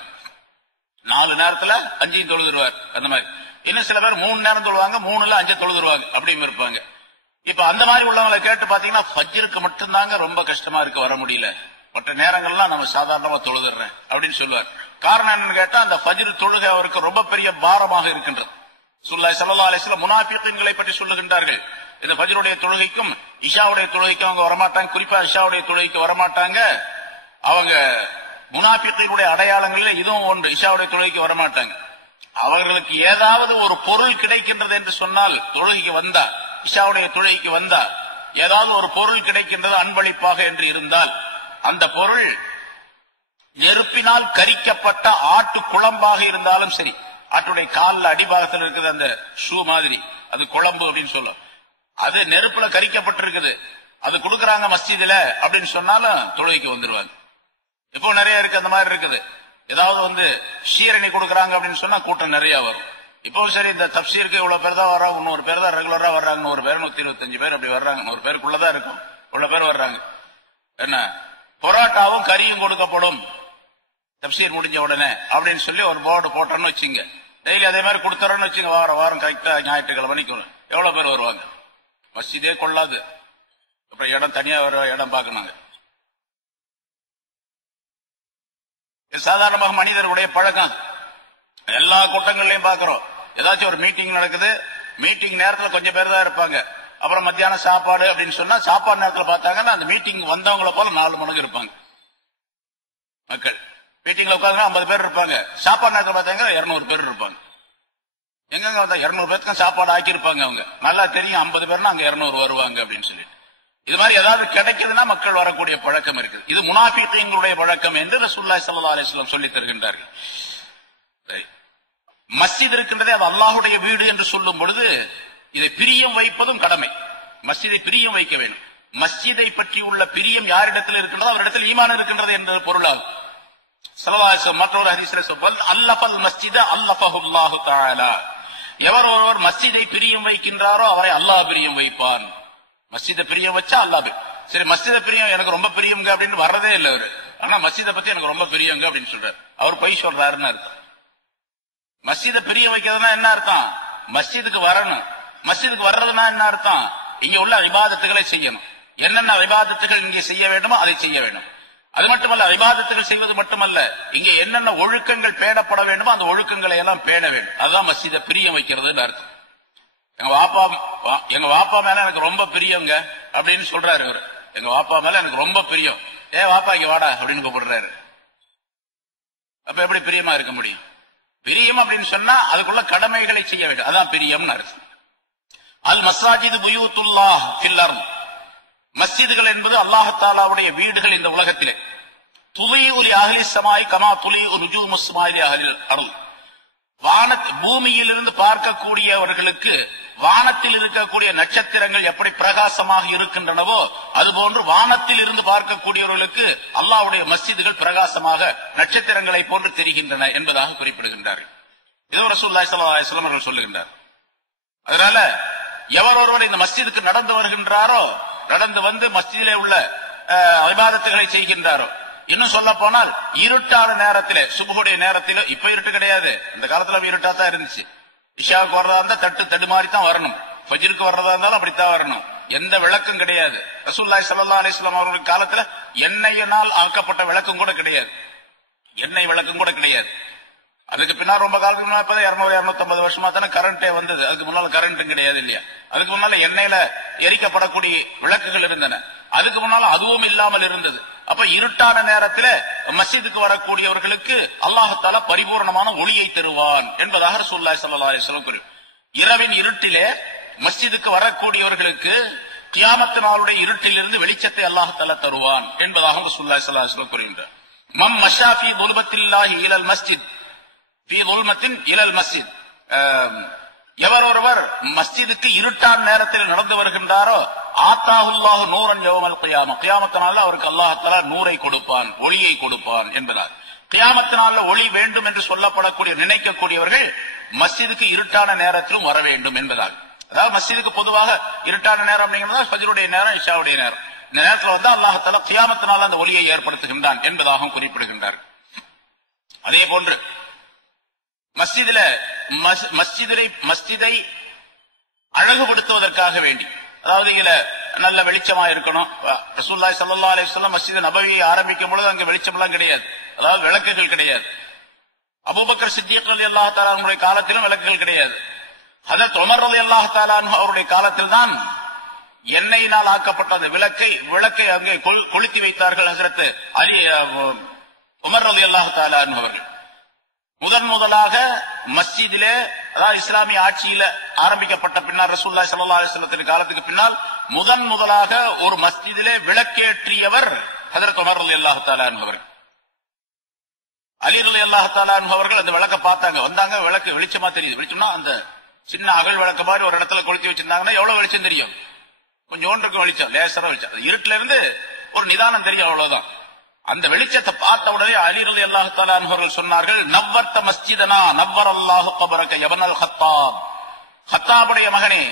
4 நேரத்துல 5 தொழுதுருவார். அந்த மாதிரி இன்னும் சில பேர் 3 நேரம் தொழுவாங்க, 3ல 5 தொழுதுருவாங்க, அப்படியும் இருப்பாங்க. இப்ப அந்த மாதிரி உள்ளவங்களை கேட்டு பாத்தீங்கன்னா, ஃபஜ்ருக்கு மட்டும்தாங்க ரொம்ப கஷ்டமா இருக்கு, வர முடியல, மற்ற நேரங்கள்லாம் நம்ம சாதாரணமா தொழுதுறேன் அப்படின்னு சொல்லுவார். காரணம் என்னன்னு கேட்டா, அந்த ஃபஜ்ர் தொழுகை அவருக்கு ரொம்ப பெரிய பாரமாக இருக்கின்றது. ஸல்லல்லாஹு அலைஹி வஸல்லம் முனாஃபிகீன்களை பற்றி சொல்லுகின்றார்கள், இந்த ஃபஜ்ருடைய தொழுகைக்கும் இஷாவுடைய தொழுகைக்கும் அவங்க வரமாட்டாங்க, குறிப்பா இஷாவுடைய தொழுகைக்கு வரமாட்டாங்க. அவங்க முனாஃபிகீன்களுடைய அடையாளங்களில் இதுவும் ஒன்று, இஷாவுடைய தொழுகைக்கு வரமாட்டாங்க. அவர்களுக்கு ஏதாவது ஒரு பொருள் கிடைக்கின்றது என்று சொன்னால், தொழுகைக்கு வந்தார், இஷாவுடைய தொழுகைக்கு வந்தார், ஏதாவது ஒரு பொருள் கிடைக்கின்றது அன்பளிப்பாக என்று இருந்தால், அந்த பொருள் நெருப்பினால் கரிக்கப்பட்ட ஆட்டு குழம்பாக இருந்தாலும் சரி, ஆட்டுடைய காலில் அடிபாகத்தில் இருக்குது அந்த ஷூ மாதிரி, அது குழம்பு அப்படின்னு சொல்லும், அது நெருப்புல கரிக்கப்பட்டிருக்குது, அது கொடுக்கறாங்க மஸ்ஜிதுல அப்படின்னு சொன்னாலும் தொழுகைக்கு வந்துருவாங்க. இப்போ நிறைய இருக்கு, அந்த மாதிரி இருக்குது. ஏதாவது ஷீரணி கொடுக்கறாங்க அப்படின்னு சொன்னா கூட்டம் நிறைய வரும். இப்போ சரி, இந்த தப்சீருக்கு இவ்வளவு பேர் தான் வர்றாங்க, 100 பேர் தான் ரெகுலரா வர்றாங்க, 100 பேர் 125 பேர் அப்படி வர்றாங்க, 100 பேருக்குள்ளதான் இருக்கும், இவ்வளவு பேர் வர்றாங்க. என்ன பொராட்டாவும் கறியும் கொடுக்கப்படும் தப்சீர் முடிஞ்ச உடனே அப்படின்னு சொல்லி ஒரு போர்டு போட்டோன்னு வச்சுங்க, டெய்லி அதே மாதிரி கொடுத்துறோன்னு வச்சுங்க, வாரம் கரெக்டா ஞாயிற்றுக்கிழமை எவ்வளவு பேர் வருவாங்க. மஸ்ஜிதே கொள்ளாது, அப்புறம் இடம் தனியா வர இடம் பார்க்கணுங்க. சாதாரணமாக மனிதர்களுடைய பழக்கம் எல்லா கூட்டங்கள்லயும் பாக்குறோம். ஏதாச்சும் ஒரு மீட்டிங் நடக்குது, மீட்டிங் நேரத்தில் கொஞ்சம் பேர் தான் இருப்பாங்க, அப்புறம் மத்தியானம் சாப்பாடு அப்படின்னு சொன்னா சாப்பாடு நேரத்தில் பார்த்தாங்கன்னா அந்த மீட்டிங் வந்தவங்களை போல 4 மடங்கு இருப்பாங்க மக்கள். மீட்டிங்ல உட்காந்து 50 பேர் இருப்பாங்க, சாப்பாடு நேரத்தில் பார்த்தாங்க 200 பேர் இருப்பாங்க. எங்க வந்தா 200 பேருக்கு சாப்பாடு ஆக்கியிருப்பாங்க. அவங்க நல்லா தெரியும் 50 பேர்னா அங்க 200 வருவாங்க அப்படின்னு சொல்லிட்டு. இது மாதிரி ஏதாவது கிடைக்குதுன்னா மக்கள் வரக்கூடிய பழக்கம் இருக்குது. இது முனாஃபிகீன்களுடைய பழக்கம் என்று ரசூலுல்லாஹி ஸல்லல்லாஹு அலைஹி வஸல்லம் சொல்லித் தருகின்றார்கள். மஸ்ஜித் இருக்கின்றதே அது அல்லாஹ்வுடைய வீடு என்று சொல்லும் பொழுது இதை பிரியம் வைப்பதும் கடமை. மஸ்ஜிதை பிரியம் வைக்க வேண்டும். மஸ்ஜிதை பற்றி உள்ள பிரியம் யாரிடத்தில் இருக்கின்றதோ அவரிடத்தில் ஈமான் இருக்கின்றது என்ற பொருளாகும். ஸல்லல்லாஹு அலைஹி வஸல்லம் மற்றொரு ஹதீஸில் சொல்வார், அல்லஃபல் மஸ்ஜித அல்லஃபஹுல்லாஹு தஆலா. எவர் ஒருவர் மஸ்ஜிதை பிரியம் வைக்கின்றாரோ அவரை அல்லாஹ் பிரியம் வைப்பான். மஸ்ஜிதை பிரியம் வச்சா அல்லாஹ். சரி, மஸ்ஜிதை பிரியம் எனக்கு ரொம்ப பிரியங்க அப்படின்னு வர்றதே இல்லை அவரு. ஆனா மஸ்ஜிதை பத்தி எனக்கு ரொம்ப பிரியங்க அப்படின்னு சொல்றாரு. அவர் பொய் சொல்றாருன்னு அர்த்தம். மஸ்ஜிதை பிரிய வைக்கிறதுனா என்ன அர்த்தம்? மஸ்ஜிதுக்கு வரணும். மஸ்ஜிதுக்கு வர்றதுனா என்ன அர்த்தம்? இங்க உள்ள இபாதத்துகளை செய்யணும். என்னென்ன இபாதத்துகள் இங்கே செய்ய வேண்டுமோ அதை செய்ய வேண்டும். அது மட்டுமல்ல, இபாதத்துகள் செய்வது மட்டுமல்ல, இங்க என்னென்ன ஒழுக்கங்கள் பேணப்பட வேண்டுமோ அந்த ஒழுக்கங்களை எல்லாம் பேண வேண்டும். அதுதான் மஸ்ஜிதை பிரிய வைக்கிறதுன்னு அர்த்தம். எங்க வாப்பா மேல எனக்கு ரொம்ப பிரியங்க அப்படின்னு சொல்றாரு இவரு. எங்க வாப்பா மேல எனக்கு ரொம்ப பிரியம், வாப்பா இங்க வாடா அப்படின்னு கூப்பிடுறாரு. அப்ப எப்படி பிரியமா இருக்க முடியும்? பிரியம் அப்படின்னு சொன்னா அதுக்குள்ள கடமைகளை செய்ய வேண்டும், அதான் பிரியம்னு அர்த்தம். அல் மஸாஜிது புயூத்துல்லாஹ் ஃபில் அர்த். மஸ்ஜிதுகள் என்பது அல்லாஹ் தஆலாவுடைய வீடுகள் இந்த உலகத்திலே. துலீஉ லி அஹ்லி ஸமாய் கமா துலீஉ ருஜூமுஸ் ஸமாய் லி அஹ்லில் அர்த். பூமியிலிருந்து பார்க்கக்கூடியவர்களுக்கு வானத்தில் இருக்கக்கூடிய நட்சத்திரங்கள் எப்படி பிரகாசமாக இருக்கின்றனவோ அதுபோன்று வானத்தில் இருந்து பார்க்கக்கூடியவர்களுக்கு அல்லாஹ்வுடைய மஸ்ஜிதுகள் பிரகாசமாக நட்சத்திரங்களை போன்று தெரிகின்றன என்பதாக குறிப்பிடுகின்றார்கள். இது ரசூலுல்லாஹி ஸல்லல்லாஹு அலைஹி வஸல்லம் அவர்கள் சொல்லுகின்றார். அதனால எவர் ஒருவர் இந்த மஸ்ஜிதுக்கு நடந்து வருகின்றாரோ, நடந்து வந்து மஸ்ஜிதிலே உள்ள இபாதத்துகளை செய்கின்றாரோ, இன்னும் சொல்ல போனால் இருட்டான நேரத்திலே, சுபஹுடைய நேரத்திலே, இப்ப இருட்டு கிடையாது, இந்த காலத்துல இருட்டா தான் இருந்துச்சு. இஷாவுக்கு வர்றதா இருந்தா தடுமாறி தான் வரணும், ஃபஜ்ருக்கு வர்றதா இருந்தாலும் அப்படித்தான் வரணும், எந்த விளக்கம் கிடையாது. ரசூலுல்லாஹி ஸல்லல்லாஹு அலைஹி வஸல்லம் அவர்கள் காலத்துல எண்ணெயினால் ஆக்கப்பட்ட விளக்கம் கூட கிடையாது, எண்ணெய் விளக்கம் கூட கிடையாது. அதுக்கு பின்னால் ரொம்ப காலத்துக்கு முன்னாடி 200-250 வருஷமா தானே கரண்டே வந்தது. அதுக்கு முன்னால கரண்ட்டும் கிடையாது இல்லையா? அதுக்கு முன்னால எண்ணெயில எரிக்கப்படக்கூடிய விளக்குகள் இருந்தன. அதுக்கு முன்னால அதுவும் இல்லாமல் இருந்தது. அப்ப இருட்டான நேரத்தில் மஸ்ஜிதுக்கு வரக்கூடியவர்களுக்கு அல்லாஹ் தஆலா பரிபூர்ணமான ஒளியை தருவான் என்பதாக ரசூலுல்லாஹி ஸல்லல்லாஹு அலைஹி வஸல்லம் கூறினார். இரவின் இருட்டிலே மஸ்ஜிதுக்கு வரக்கூடியவர்களுக்கு கியாமத் நாளுடைய இருட்டிலிருந்து வெளிச்சத்தை அல்லாஹ் தஆலா தருவான் என்பதாக ரசூலுல்லாஹி ஸல்லல்லாஹு அலைஹி வஸல்லம் கூறினார். மம் மஷா ஃபீ துல்மத்தில்லாஹி இலல் மஸ்ஜித் ஃபீ துல்மத்தின் இலல் மஸ்ஜித். எவர் ஒருவர் மஸ்ஜிதுக்கு இருட்டான நேரத்தில் நடந்து வருகின்றாரோ ஆத்தாஹுல்லாஹு நூரன் யௌமல் கியாமா, கியாமத் நாள்ல அவருக்கு அல்லாஹ் தஆலா நூரை கொடுப்பான், ஒளியை கொடுப்பான் என்பதால் கியாமத் நாள்ல ஒளி வேண்டும் என்று சொல்லப்படக்கூடிய நினைக்கக்கூடியவர்கள் மஸ்ஜிதுக்கு இருட்டான நேரத்திலும் வர வேண்டும் என்பதால். அதாவது மஸ்ஜிதுக்கு பொதுவாக இருட்டான நேரம் அப்படிங்கிறது ஃபஜ்ருடைய நேரம், இஷாவுடைய நேரம். இந்த நேரத்தில் வந்து அல்லாஹ் தஆலா கியாமத் நாள்ல அந்த ஒளியை ஏற்படுத்துகின்றான் என்பதாக குறிப்பிடுகின்றார். அதே போன்று மஸ்ஜிதை அழகுபடுத்துவதற்காக வேண்டி, அதாவது இதுல நல்ல வெளிச்சமா இருக்கணும். ரசூலுல்லாஹி ஸல்லல்லாஹு அலைஹி வஸல்லம் மஸ்ஜித் நபவியை ஆரம்பிக்கும் பொழுது அங்க வெளிச்சம் எல்லாம் கிடையாது, அதாவது விளக்குகள் கிடையாது. அபூபக்கர் சித்திக் ரலியல்லாஹு தஆலா அவருடைய காலத்திலும் விளக்குகள் கிடையாது. ஹஜ்ரத் உமர் ரலியல்லாஹு தஆலா அவருடைய காலத்தில் தான் எண்ணெயினால் ஆக்கப்பட்ட அந்த விளக்கை அங்கே கொளுத்தி வைத்தார்கள் ஹஜ்ரத் அலி உமர் ரலியல்லாஹு தஆலா அவர்கள். முதலாக மஸ்ஜிதிலே, அதாவது இஸ்லாமிய ஆட்சியில ஆரம்பிக்கப்பட்ட பின்னால் ரசூலுல்லாஹி ஸல்லல்லாஹு அலைஹி வஸல்லத்தின் காலத்துக்கு பின்னால் முதலாக ஒரு மஸ்ஜிதிலே விளக்கேற்றியவர் ஹஜ்ரத் உமர் ரலியல்லாஹு தஆலா அன்ஹு அவர்கள். அலி ரலியல்லாஹு தஆலா அன்ஹு அவர்கள் அந்த விளக்க பார்த்தாங்க, வந்தாங்க. விளக்கு வெளிச்சமா தெரியுது. வெளிச்சம்னா அந்த சின்ன அகல் விளக்கு மாதிரி ஒரு இடத்துல கொளுத்தி வச்சிருந்தாங்கன்னா எவ்வளவு வெளிச்சம் தெரியும்? கொஞ்சோண்டு இருக்கும் வெளிச்சம், லேசரா வெளிச்சம். இருட்டுல இருந்து ஒரு நிதானம் தெரியும், அவ்வளவுதான். அந்த வெளிச்சத்தை பார்த்த உடனே அலி ரலியல்லாஹு தஆலா அன்ஹு அவர்கள் சொன்னார்கள், நவ்வர்த மஸ்ஜிதனா நவ்வரல்லாஹு கபரக யப்னல் கத்தாப். கத்தாபுடைய மகனே,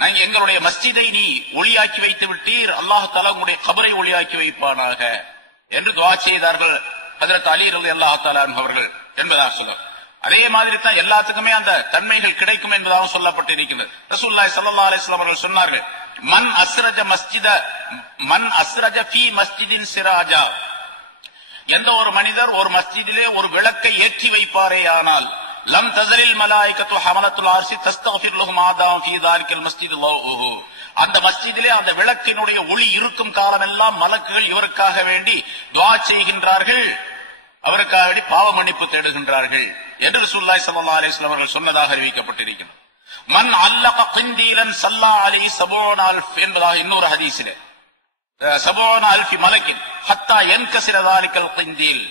நாங்க எங்களுடைய மஸ்ஜிதை நீ ஒளியாக்கி வைத்து விட்டீர், அல்லாஹ் தஆலா உங்களுடைய கபரை ஒளியாக்கி வைப்பானாக என்று துஆ செய்தார்கள் ஹஜ்ரத் அலி ரலியல்லாஹு தஆலா அன்ஹு அவர்கள் என்பதாக சொல்றார். அதே மாதிரி தான் எல்லாத்துக்குமே அந்த தன்மைகள் கிடைக்கும் என்பதாக சொல்லப்பட்டிருக்கிறது. ரசூலுல்லாஹி ஸல்லல்லாஹு அலைஹி வஸல்லம் அவர்கள் சொன்னார்கள், மன் அஸ்ரஜ ஃபீ மஸ்ஜிதின் சிராஜா. எந்த ஒரு மனிதர் ஒரு மஸ்ஜிதிலே ஒரு விளக்கை ஏற்றி வைப்பாரே ஆனால், லம் தஸலில் மலாயிகத்து ஹமலத்துல் அர்ஷி தஸ்தக்ஃபிர் லஹும் ஆதாம் ஃபீ தாலிகல் மஸ்ஜித் லஹு. அந்த மஸ்ஜிதிலே அந்த விளக்கினுடைய ஒளி இருக்கும் காலமெல்லாம் மலக்குகள் இவருக்காக வேண்டி துஆ செய்கின்றார்கள், அவருக்காக வேண்டி பாவ மன்னிப்பு தேடுகின்றார்கள் என்று ரசூலுல்லாஹி ஸல்லல்லாஹு அலைஹி வஸல்லம் அவர்கள் சொன்னதாக அறிவிக்கப்பட்டிருக்கிறது. மன் அல்லக கிந்தீலன் ஸல்லா அலைஹி 70,000 என்பதாக இன்னொரு ஹதீஸிலே 70,000 மலக்கின் ஹத்தா யன்கஸிர தாலிகல் கிந்தீல்.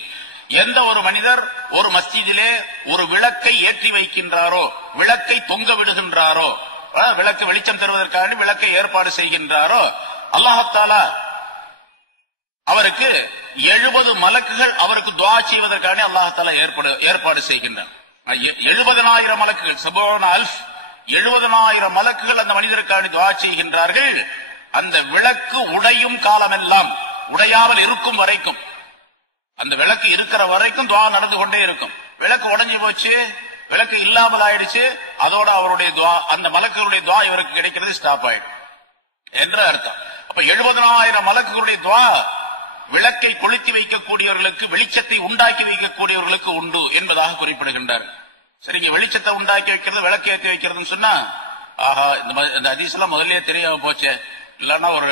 எந்த ஒரு மனிதர் ஒரு மஸ்ஜிதிலே ஒரு விளக்கை ஏற்றி வைக்கின்றாரோ, விளக்கை தொங்க விடுகின்றாரோ, விளக்கு வெளிச்சம் தருவதற்காக விளக்கை ஏற்பாடு செய்கின்றாரோ, அல்லாஹ் தஆலா அவருக்கு 70 மலக்குகள் அவருக்கு துஆ செய்வதற்காக அல்லாஹ் தஆலா ஏற்பாடு செய்கின்றார். 70,000 மலக்குகள், 70,000 மலக்குகள் அந்த மனிதருக்காக துஆ செய்கின்றார்கள். அந்த விளக்கு உடையும் காலமெல்லாம், உடையாமல் இருக்கும் வரைக்கும், அந்த விளக்கு இருக்கிற வரைக்கும் துஆ நடந்து கொண்டே இருக்கும். விளக்கு உடைஞ்சு போச்சு, விளக்கு இல்லாமல் ஆயிடுச்சு, அதோட அவருடைய துஆ, அந்த மலக்குகளுடைய துஆ இவருக்கு கிடைக்கிறது ஸ்டாப் ஆயிடும் என்ற அர்த்தம். அப்ப 70,000 மலக்குகளுடைய துஆ விளக்கை கொளுத்தி வைக்கக்கூடியவர்களுக்கு, வெளிச்சத்தை உண்டாக்கி வைக்கக்கூடியவர்களுக்கு உண்டு என்பதாக குறிப்பிடுகின்றார். சரிங்க, வெளிச்சத்தை உண்டாக்கி வைக்கிறது, விளக்கு ஏற்றி வைக்கிறதுன்னு சொன்னா, ஆஹா இந்த ஹதீஸ் எல்லாம் முதல்லயே தெரியாம போச்சே, இல்லன்னா ஒரு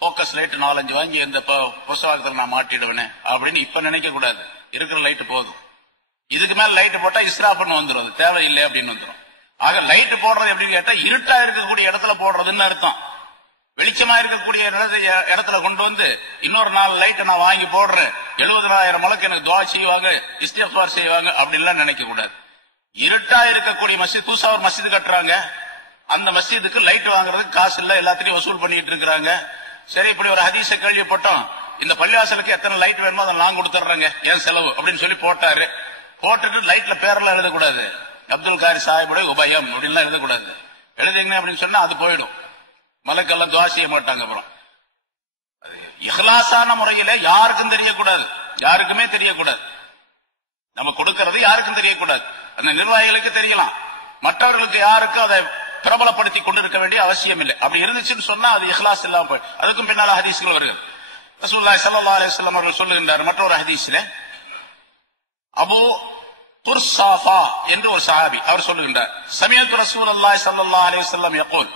போக்கஸ் லைட் 4-5 வாங்கி இந்த புஸ்தகத்தில் நான் மாட்டிடுவேனே அப்படின்னு இப்ப நினைக்க கூடாது. இருக்கிற லைட் போதும். இதுக்கு மேல லைட் போட்டா இஸ்ராஃப்னு வந்துடும், அது தேவையில்லை அப்படின்னு வந்துடும். ஆக லைட் போடுறது எப்படின்னு கேட்டா, இருட்டா இருக்கக்கூடிய இடத்துல போடுறதுன்னு அர்த்தம். வெளிச்சமா இருக்கக்கூடிய இடத்துல கொண்டு வந்து இன்னொரு 4 லைட் நான் வாங்கி போடுறேன், 70,000 மலக்கு எனக்கு துஆ செய்வாங்க, இஸ்திக்ஃபார் செய்வாங்க அப்படின்லாம் நினைக்க கூடாது. இருட்டா இருக்கக்கூடிய மஸ்ஜித், புதுசா ஒரு மஸ்ஜித் கட்டுறாங்க, அந்த மஸ்ஜிதுக்கு லைட் வாங்குறதுக்கு காசு இல்ல, எல்லாத்தையும் வசூல் பண்ணிட்டு இருக்கிறாங்க. சரி, இப்படி ஒரு ஹதீஸை கேள்விப்பட்டோம், இந்த பள்ளிவாசலுக்கு எத்தனை லைட் வேணுமோ அதை நான் கொடுத்துட்றேங்க, ஏன் செலவு அப்படின்னு சொல்லி போட்டாரு. போட்டுட்டு லைட்ல பேரெல்லாம் எழுதக்கூடாது, அப்துல் காரி சாஹிபுடைய உபயம் அப்படின்லாம் எழுதக்கூடாது. எழுதுங்க அப்படின்னு சொன்னா அது போயிடும், மலக்கெல்லாம் துஆ செய்ய மாட்டாங்க. அப்புறம் இஹ்லாஸான முறையில யாருக்கும் தெரியக்கூடாது, யாருக்குமே தெரியக்கூடாது. நம்ம கொடுக்கிறது யாருக்கும் தெரியக்கூடாது. அந்த நிர்வாகிகளுக்கு தெரியலாம், மற்றவர்களுக்கு யாருக்கும் அதை பிரபலப்படுத்தி கொண்டிருக்க வேண்டிய அவசியம் இல்லை. அப்படி இருந்துச்சுன்னு சொன்னா அது இஹ்லாஸ் இல்லாம போய், அதுக்கும் பின்னால ஹதீஸ்கள் வருகிறது. ரசூலுல்லாஹி ஸல்லல்லாஹு அலைஹி வஸல்லம் அவர்கள் சொல்லுகின்றார் மற்றொரு ஹதீஸிலே, அபூ துர்சாஃபா என்று ஒரு சஹாபி அவர் சொல்லுகின்றார், சமிஅத்து ரசூலுல்லாஹி ஸல்லல்லாஹு அலைஹி வஸல்லம் யகூல்,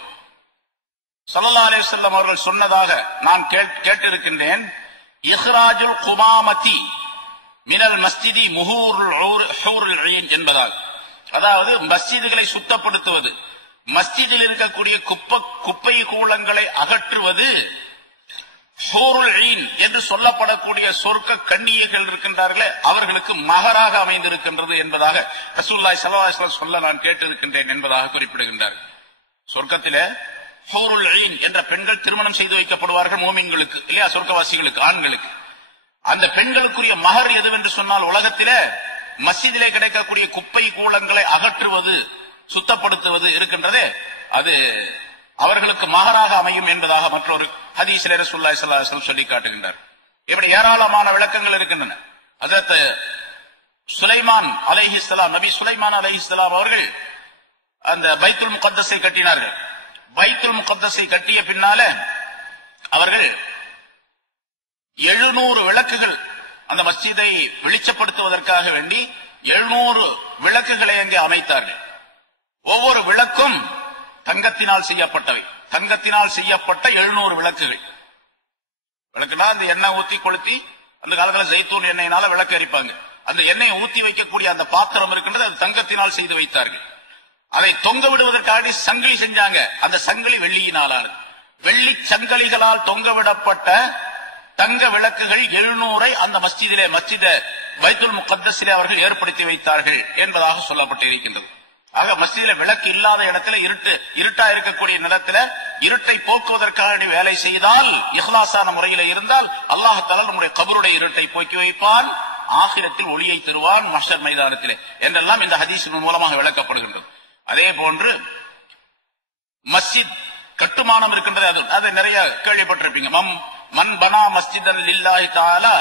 ஸல்லல்லாஹு அலைஹி வஸல்லம் அவர்கள் சொன்னதாக நான் கேட்டிருக்கின்றேன், இஹ்ராஜுல் குமாமதி மினல் மஸ்ஜிதி முஹூருல் ஹூருல் ஈன் என்பதாக, அதாவது மஸ்ஜிதுகளை சுத்தப்படுத்துவது, மஸ்ஜிதில் இருக்கக்கூடிய குப்பை கூலங்களை அகற்றுவது, ஹூருல் ஈன் என்று சொல்லப்படக்கூடிய சொர்க்க கன்னியர்கள் இருக்கின்றார்களே அவர்களுக்கு மகராக அமைந்திருக்கின்றது என்பதாக ரசூலுல்லாஹி ஸல்லல்லாஹு அலைஹி வஸல்லம் சொல்ல நான் கேட்டிருக்கின்றேன் என்பதாக குறிப்பிடுகின்றார். சொர்க்கத்திலே ஹூருல் ஈன் என்ற பெண்கள் திருமணம் செய்து வைக்கப்படுவார்கள் மோமின்களுக்கு, இல்லையா, சொர்க்கவாசிகளுக்கு, ஆண்களுக்கு. அந்த பெண்களுக்குரிய மகர் எதுவென்று சொன்னால், உலகத்திலே மஸ்ஜிதிலே கிடைக்கக்கூடிய குப்பை கூலங்களை அகற்றுவது, சுத்தப்படுத்துவது இருக்கின்றதே, அது அவர்களுக்கு மகராக அமையும் என்பதாக மற்றொரு ஹதீஸிலே ரசூலுல்லாஹி ஸல்லல்லாஹு அலைஹி வஸல்லம் சொல்லி காட்டுகின்றார். இப்படி ஏராளமான விளக்கங்கள் இருக்கின்றன. ஹஜ்ரத் சுலைமான் அலைஹிஸ்ஸலாம், நபி சுலைமான் அலைஹிஸ்ஸலாம் அவர்கள் அந்த பைத்துல் முகத்தஸை கட்டினார்கள். பைத்துல் முகத்தஸை கட்டிய பின்னால அவர்கள் 700 விளக்குகள், அந்த மஸ்ஜிதை வெளிச்சப்படுத்துவதற்காக வேண்டி 700 விளக்குகளை அங்கே அமைத்தார்கள். ஒவ்வொரு விளக்கும் தங்கத்தினால் செய்யப்பட்டவை, தங்கத்தினால் செய்யப்பட்ட 700 விளக்குகள். விளக்குனா அந்த எண்ணெய் ஊத்தி கொளுத்தி, அந்த காலத்துல ஜெய்தூன் எண்ணெயினால விளக்கு எரிப்பாங்க, அந்த எண்ணெயை ஊத்தி வைக்கக்கூடிய அந்த பாத்திரம் இருக்கின்றது, அது தங்கத்தினால் செய்து வைத்தார்கள். அதை தொங்க விடுவதற்காக சங்கிலி செஞ்சாங்க. அந்த சங்கிலி வெள்ளியினாலானது. வெள்ளி சங்கிலிகளால் தொங்கவிடப்பட்ட தங்க விளக்குகள் 700 அந்த மஸ்ஜிதிலே, மஸ்ஜித் பைத்துல் முகத்தஸிலே அவர்கள் ஏற்படுத்தி வைத்தார்கள் என்பதாக சொல்லப்பட்டு இருக்கின்றது. ஆக மஸ்ஜிதில விளக்கு இல்லாத இடத்துல இருட்டா இருக்கக்கூடிய நிலத்துல இருட்டை போக்குவதற்காக வேலை செய்தால், இஹ்லாசான முறையில இருந்தால், அல்லாஹ் தஆலா நம்முடைய கபருடைய இருட்டை போக்கி வைப்பான், ஆகிரத்தில் ஒளியை தருவான் மஹ்ஷர் மைதானத்திலே என்றெல்லாம் இந்த ஹதீஸின் மூலமாக விளக்கப்படுகின்றது. அதே போன்று மஸ்ஜித் கட்டுமானம் இருக்கின்றது. அது நிறைய கேள்விப்பட்டிருப்பீங்க. மன் பனா மஸ்ஜிதன் லில்லாஹி தஆலா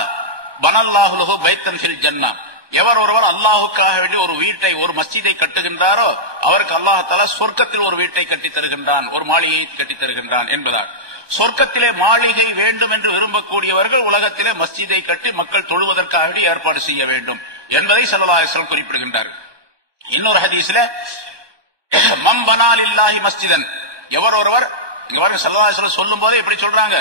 பனல்லாஹு லஹு பைத்தன் ஃபில் ஜன்னah. எவர் ஒருவர் அல்லாஹ்வுக்காக வேண்டி ஒரு வீட்டை, ஒரு மஸ்ஜிதை கட்டுகின்றாரோ அவருக்கு அல்லாஹ் தஆலா சொர்க்கத்தில் ஒரு வீட்டை கட்டி தருகின்றான், ஒரு மாளிகையை கட்டி தருகின்றான் என்பதால் சொர்க்கத்திலே மாளிகை வேண்டும் என்று விரும்பக்கூடியவர்கள் உலகத்திலே மஸ்ஜிதை கட்டி மக்கள் தொழுவதற்காக ஏற்பாடு செய்ய வேண்டும் என்பதை ஸல்லல்லாஹு அலைஹி வஸல்லம் குறிப்பிடுகின்றார்கள். இன்னொரு ஹதீஸ்ல மன் பனா லில்லாஹி மஸ்ஜிதன், எவர் ஒருவர், ஸல்லல்லாஹு அலைஹி வஸல்லம் சொல்லும் போது எப்படி சொல்றாங்க,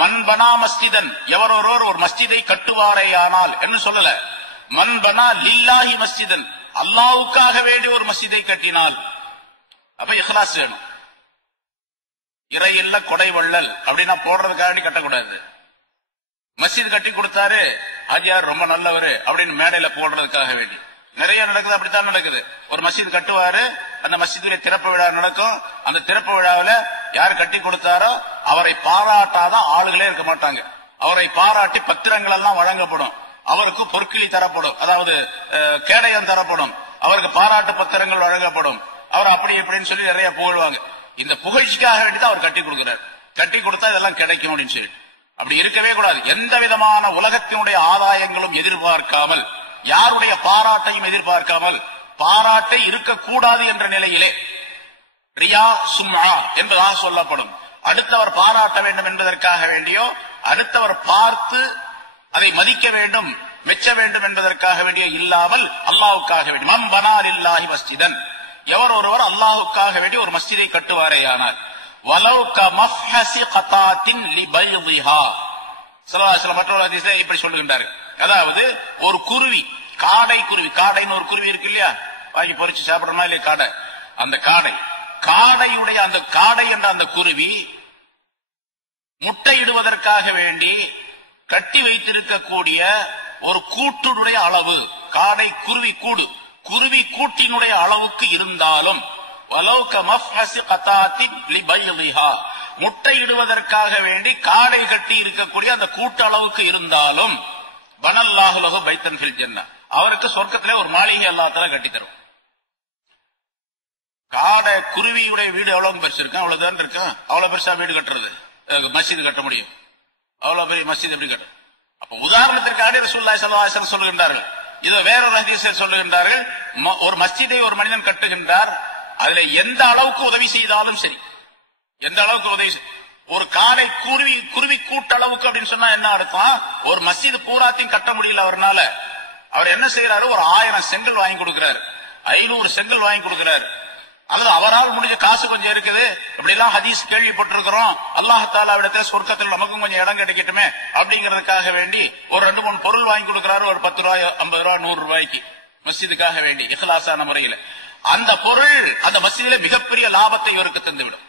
மன் பனா மஸ்ஜிதன், எவர் ஒருவர் ஒரு மஸ்ஜிதை கட்டுவாரேயானால் என்று சொல்லல, மன் பனா லில்லாஹி மஸ்ஜிதன், அல்லாஹ்வுக்காக வேண்டி ஒரு மஸ்ஜிதை கட்டினால். அப்ப இஹ்லாஸ் வேணும். இறை இல்ல கொடை வள்ளல் அப்படின்னா போடுறதுக்காக கட்டக்கூடாது. மஸ்ஜித் கட்டி கொடுத்தாரு ஹாஜியார் ரொம்ப நல்லவரு அப்படின்னு மேடையில போடுறதுக்காக வேண்டி நிறைய நடக்குது. அப்படித்தான் நடக்குது. ஒரு மஸ்ஜித் கட்டுவாரு, அந்த மஸ்ஜிதுடைய திறப்பு விழா நடக்கும். அந்த திறப்பு விழாவில யார் கட்டி கொடுத்தாரோ அவரை பாராட்டாத ஆளுகளே இருக்க மாட்டாங்க. அவரை பாராட்டி பத்திரங்கள் எல்லாம் வழங்கப்படும், அவருக்கு பொற்கிளி தரப்படும், அதாவது கேடயம் தரப்படும், அவருக்கு பாராட்டு பத்திரங்கள் வழங்கப்படும், அவர் அப்படி இப்படின்னு சொல்லி நிறைய புகழ்வாங்க. இந்த புகழ்ச்சிக்காக வேண்டிதான் அவர் கட்டி கொடுக்கிறார். கட்டி கொடுத்தா இதெல்லாம் கிடைக்கும் அப்படின்னு சொல்லி. அப்படி இருக்கவே கூடாது. எந்த விதமான உலகத்தினுடைய ஆதாயங்களும் எதிர்பார்க்காமல், யாருடைய பாராட்டையும் எதிர்பார்க்காமல், பாராட்டை இருக்கக்கூடாது என்ற நிலையிலே ரியா சும்ஆ என்பதாக சொல்லப்படும். அடுத்தவர் பாராட்ட வேண்டும் என்பதற்காக வேண்டியோ, அடுத்தவர் பார்த்து அதை மதிக்க வேண்டும், மெச்ச வேண்டும் என்பதற்காக வேண்டிய இல்லாமல் அல்லாஹ்வுக்காக வேண்டி மன் பனா லில்லாஹி மஸ்ஜிதன், எவர் ஒருவர் அல்லாஹ்வுக்காக வேண்டி ஒரு மஸ்ஜிதை கட்டுவாரேயானால் வலவ் கமஃஹஸி கதாத்தின் லிபைதிஹா, ஸல்லல்லாஹு அலைஹி வஸல்லம் மற்றொரு ஹதீஸிலே இப்படி சொல்லுகின்றார்கள். அதாவது ஒரு குருவி, காடை குருவி, காடைன்னு ஒரு குருவி இருக்கு இல்லையா, வாங்கி பொரிச்சு சாப்பிடறோமா இல்லையா காடை, அந்த காடையுடைய அந்த காடை என்ற அந்த குருவி முட்டையிடுவதற்காக வேண்டி கட்டி வைத்திருக்கக்கூடிய ஒரு கூட்டினுடைய அளவு, காடை குருவி கூடு, குருவி கூட்டினுடைய அளவுக்கு இருந்தாலும் முட்டையிடுவதற்காக வேண்டி காடை கட்டி இருக்கக்கூடிய அந்த கூட்டு அளவுக்கு இருந்தாலும் பனல்லாஹு லஹு பைத்தன் ஃபில் ஜன்னah, அவருக்கு சொர்க்கத்திலே ஒரு மாளிகை அல்லாஹ் தஆலா கட்டி தரும். காடை குருவியுடைய வீடு எவ்வளவு பெருசு இருக்கும், அவ்வளவுதான் இருக்கும். அவ்வளவு பெருசா வீடு கட்டுறது, மஸ்ஜித் கட்ட முடியும்? அவ்வளவு பெரிய மஸ்ஜித் எப்படி கட்டும்? அப்ப உதாரணத்திற்காக ரசூலுல்லாஹி ஸல்லல்லாஹு அலைஹி வஸல்லம் சொல்லுகின்றார்கள். இது வேறொரு ஹதீஸில் சொல்லுகின்றார்கள், ஒரு மஸ்ஜிதை ஒரு மனிதன் கட்டுகின்றார், அதுல எந்த அளவுக்கு உதவி செய்தாலும் சரி, எந்த அளவுக்கு உதவி, ஒரு காடை குருவி கூட்டளவுக்கு அப்படின்னு சொன்னா என்ன அர்த்தம், ஒரு மஸ்ஜித் பூராத்தையும் கட்ட முடியல அவர்னால, அவர் என்ன செய்யறாரு, ஒரு 1000 செங்கல் வாங்கி கொடுக்கிறார், 500 செங்கல் வாங்கி கொடுக்கிறார், அல்லது அவரால் முடிஞ்ச காசு கொஞ்சம் இருக்குது, இப்படி எல்லாம் ஹதீஸ் கேள்விப்பட்டிருக்கிறோம், அல்லாஹ் தஆலாவிடத்தில் சொர்க்கத்தில் நமக்கும் கொஞ்சம் இடம் கிடைக்கட்டுமே அப்படிங்கறதுக்காக வேண்டி ஒரு 2-3 பொருள் வாங்கி கொடுக்கிறாரு, ஒரு 10 ரூபாய் 50 ரூபாய் 100 ரூபாய்க்கு மஸ்ஜிதுக்காக வேண்டி இஹ்லாஸான முறையில். அந்த பொருள் அந்த மஸ்ஜிதிலே மிகப்பெரிய லாபத்தை இவருக்கு தந்துவிடும்.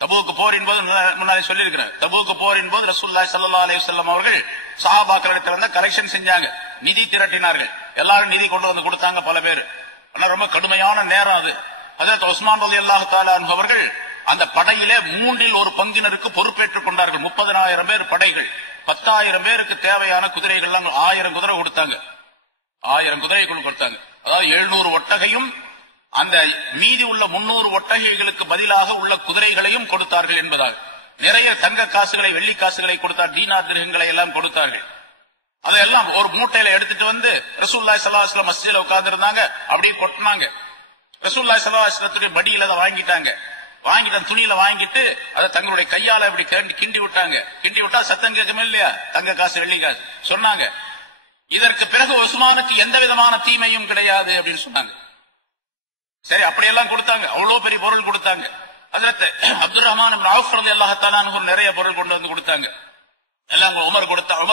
தபூக் போரின் போது முன்னாடி சொல்லியிருக்கிறேன், தபூக் போரின் போது ரசூலுல்லாஹி ஸல்லல்லாஹு அலைஹி வஸல்லம் அவர்கள் சஹாபாக்களிடத்திலிருந்து கலெக்ஷன் செஞ்சாங்க, நிதி திரட்டினார்கள், எல்லாரும் நிதி கொண்டு வந்து கொடுத்தாங்க பல பேர். ரொம்ப கடுமையான நேரம் அது. ஹஜ்ரத் உஸ்மான் ரலியல்லாஹு தஆலா அன்ஹு அவர்கள் அந்த படையிலே 1/3 பங்கினருக்கு பொறுப்பேற்றுக் கொண்டார்கள். 30,000 பேர் படைகள், 10,000 பேருக்கு தேவையான குதிரைகள் 1000 குதிரை கொடுத்தாங்க, 1000 குதிரைகள் கொடுத்தாங்க. அதாவது 700 ஒட்டகையும் அந்த மீதி உள்ள 300 ஒட்டகைகளுக்கு பதிலாக உள்ள குதிரைகளையும் கொடுத்தார்கள் என்பதாக. நிறைய தங்க காசுகளை, வெள்ளி காசுகளை கொடுத்தார், தீனார் திரகங்களை எல்லாம் கொடுத்தார்கள். அதையெல்லாம் ஒரு மூட்டையில எடுத்துட்டு வந்து ரசூலுல்லாஹி ஸல்லல்லாஹு அலைஹி வஸல்லம் மஸ்ஜிதில உட்கார்ந்து இருந்தாங்க, அப்படியே கொட்டினாங்க. ரசூலுல்லாஹி ஸல்லல்லாஹு அலைஹி வஸல்லம் படியில அதை வாங்கிட்டாங்க, வாங்கிட்டு துணியில வாங்கிட்டு அதை தங்களுடைய கையால அப்படி கிண்டி விட்டாங்க. கிண்டி விட்டா சத்தம் கேட்குமே இல்லையா, தங்க காசு வெள்ளி காசு. சொன்னாங்க, இதற்கு பிறகு உஸ்மானுக்கு எந்த விதமான தீமையும் கிடையாது அப்படின்னு சொன்னாங்க. சரி, அப்படியெல்லாம் கொடுத்தாங்க, அவ்வளவு பெரிய பொருள் கொடுத்தாங்க. ஹஜ்ரத் அப்துர் ரஹ்மான் இப்னு அவ்ஃப் ரலியல்லாஹு தஆலா அன்ஹு நிறைய பொருள் கொண்டு வந்து கொடுத்தாங்க. எல்லாம் உமர்